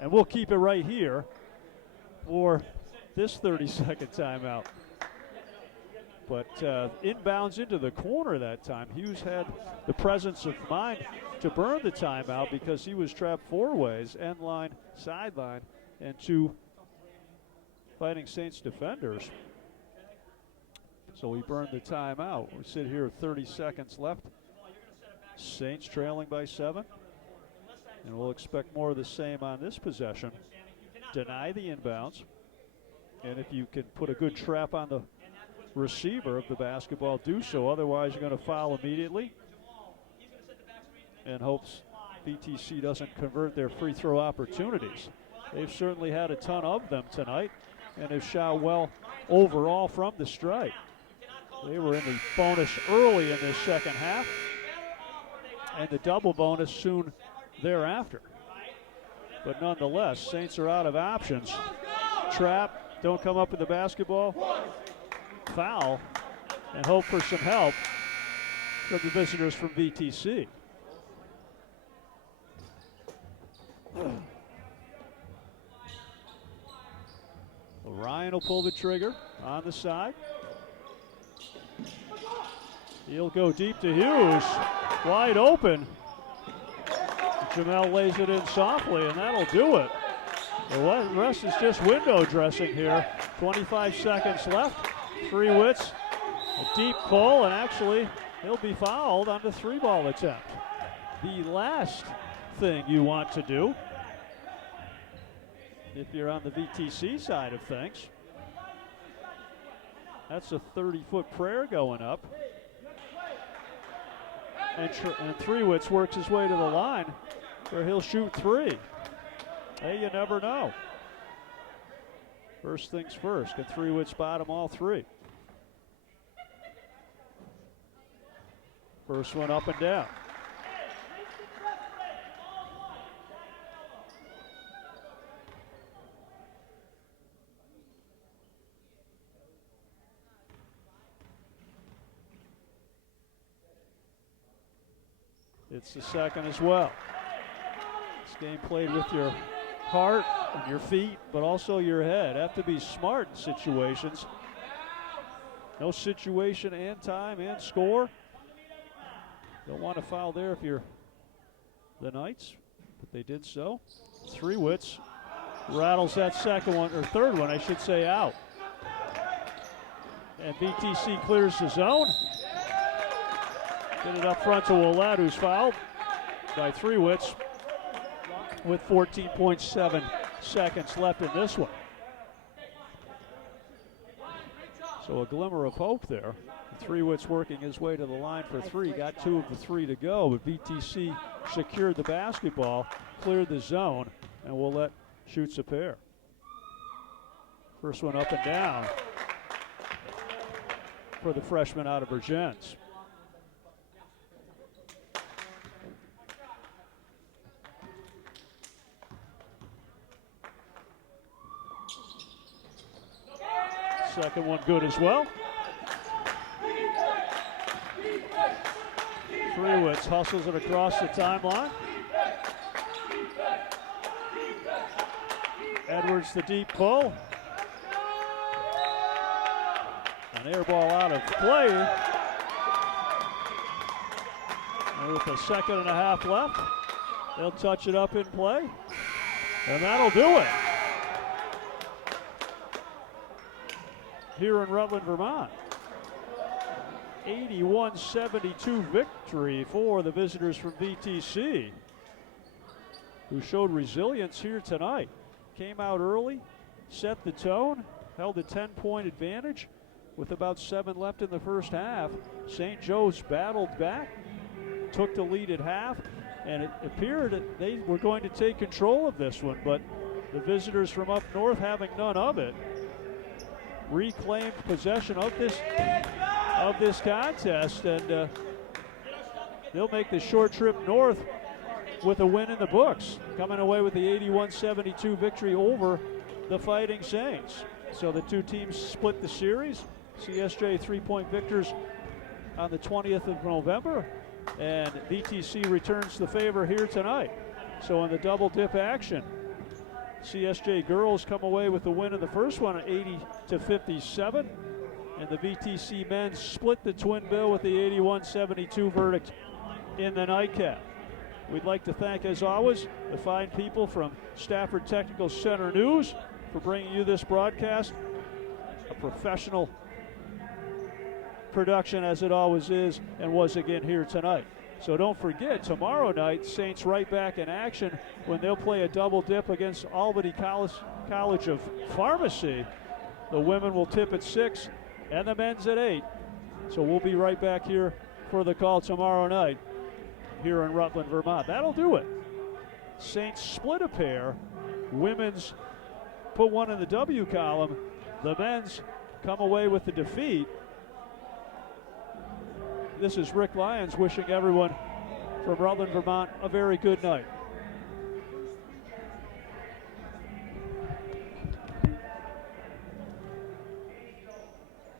And we'll keep it right here for this 30-second timeout. But inbounds into the corner that time. Hughes had the presence of mind to burn the timeout because he was trapped 4 ways, end line, sideline, and 2 Fighting Saints defenders. So we burned the timeout. We sit here with 30 seconds left. Saints trailing by 7. And we'll expect more of the same on this possession. Deny the inbounds. And if you can put a good trap on the receiver of the basketball, do so. Otherwise, you're going to foul immediately. And hopes VTC doesn't convert their free throw opportunities. They've certainly had a ton of them tonight and have shot well overall from the stripe. They were in the bonus early in this second half and the double bonus soon thereafter. But nonetheless, Saints are out of options. Trap, don't come up with the basketball, foul, and hope for some help from the visitors from VTC. Ryan will pull the trigger on the side. He'll go deep to Hughes, wide open. Jamel lays it in softly, and that'll do it. The rest is just window dressing here. 25 seconds left. Freewitz, a deep pull, and actually he'll be fouled on the 3-ball attempt. The last thing you want to do if you're on the VTC side of things. That's a 30-foot prayer going up. And Freewitz works his way to the line where he'll shoot 3. Hey, you never know. First things first, can Freewitz bottom all 3? First one up and down. It's the second as well. This game played with your heart and your feet, but also your head. Have to be smart in situations. No situation and time and score. Don't want to foul there if you're the Knights, but they did so. Freewitz rattles that second one, or third one, I should say, out. And VTC clears the zone. Get it up front to Ouellette, who's fouled by Freewitz with 14.7 seconds left in this one. So a glimmer of hope there. Freewitz working his way to the line for 3. Got 2 of the 3 to go, but VTC secured the basketball, cleared the zone, and Ouellette shoots a pair. First one up and down for the freshman out of Virgins. Second one good as well. Freewitz hustles it across the timeline. Edwards the deep pull. An air ball out of play. And with a second and a half left, they'll touch it up in play. And that'll do it. Here in Rutland, Vermont. 81-72 victory for the visitors from VTC. who showed resilience here tonight. Came out early, set the tone, held a 10-point advantage with about 7 left in the first half. St. Joe's battled back, took the lead at half, and it appeared that they were going to take control of this one, but the visitors from up north, having none of it, reclaimed possession of this contest, and they'll make the short trip north with a win in the books, coming away with the 81-72 victory over the Fighting Saints. So the two teams split the series. CSJ 3-point victors on the 20th of November, and VTC returns the favor here tonight. So in the double dip action, CSJ girls come away with the win in the first one at 80-57, and the VTC men split the twin bill with the 81-72 verdict in the nightcap. We'd like to thank, as always, the fine people from Stafford Technical Center News for bringing you this broadcast. A professional production, as it always is and was again here tonight. So don't forget, tomorrow night, Saints right back in action when they'll play a double dip against Albany College of Pharmacy. The women will tip at 6 and the men's at 8. So we'll be right back here for the call tomorrow night here in Rutland, Vermont. That'll do it. Saints split a pair. Women's put one in the W column. The men's come away with the defeat. This is Rick Lyons wishing everyone from Rutland, Vermont a very good night.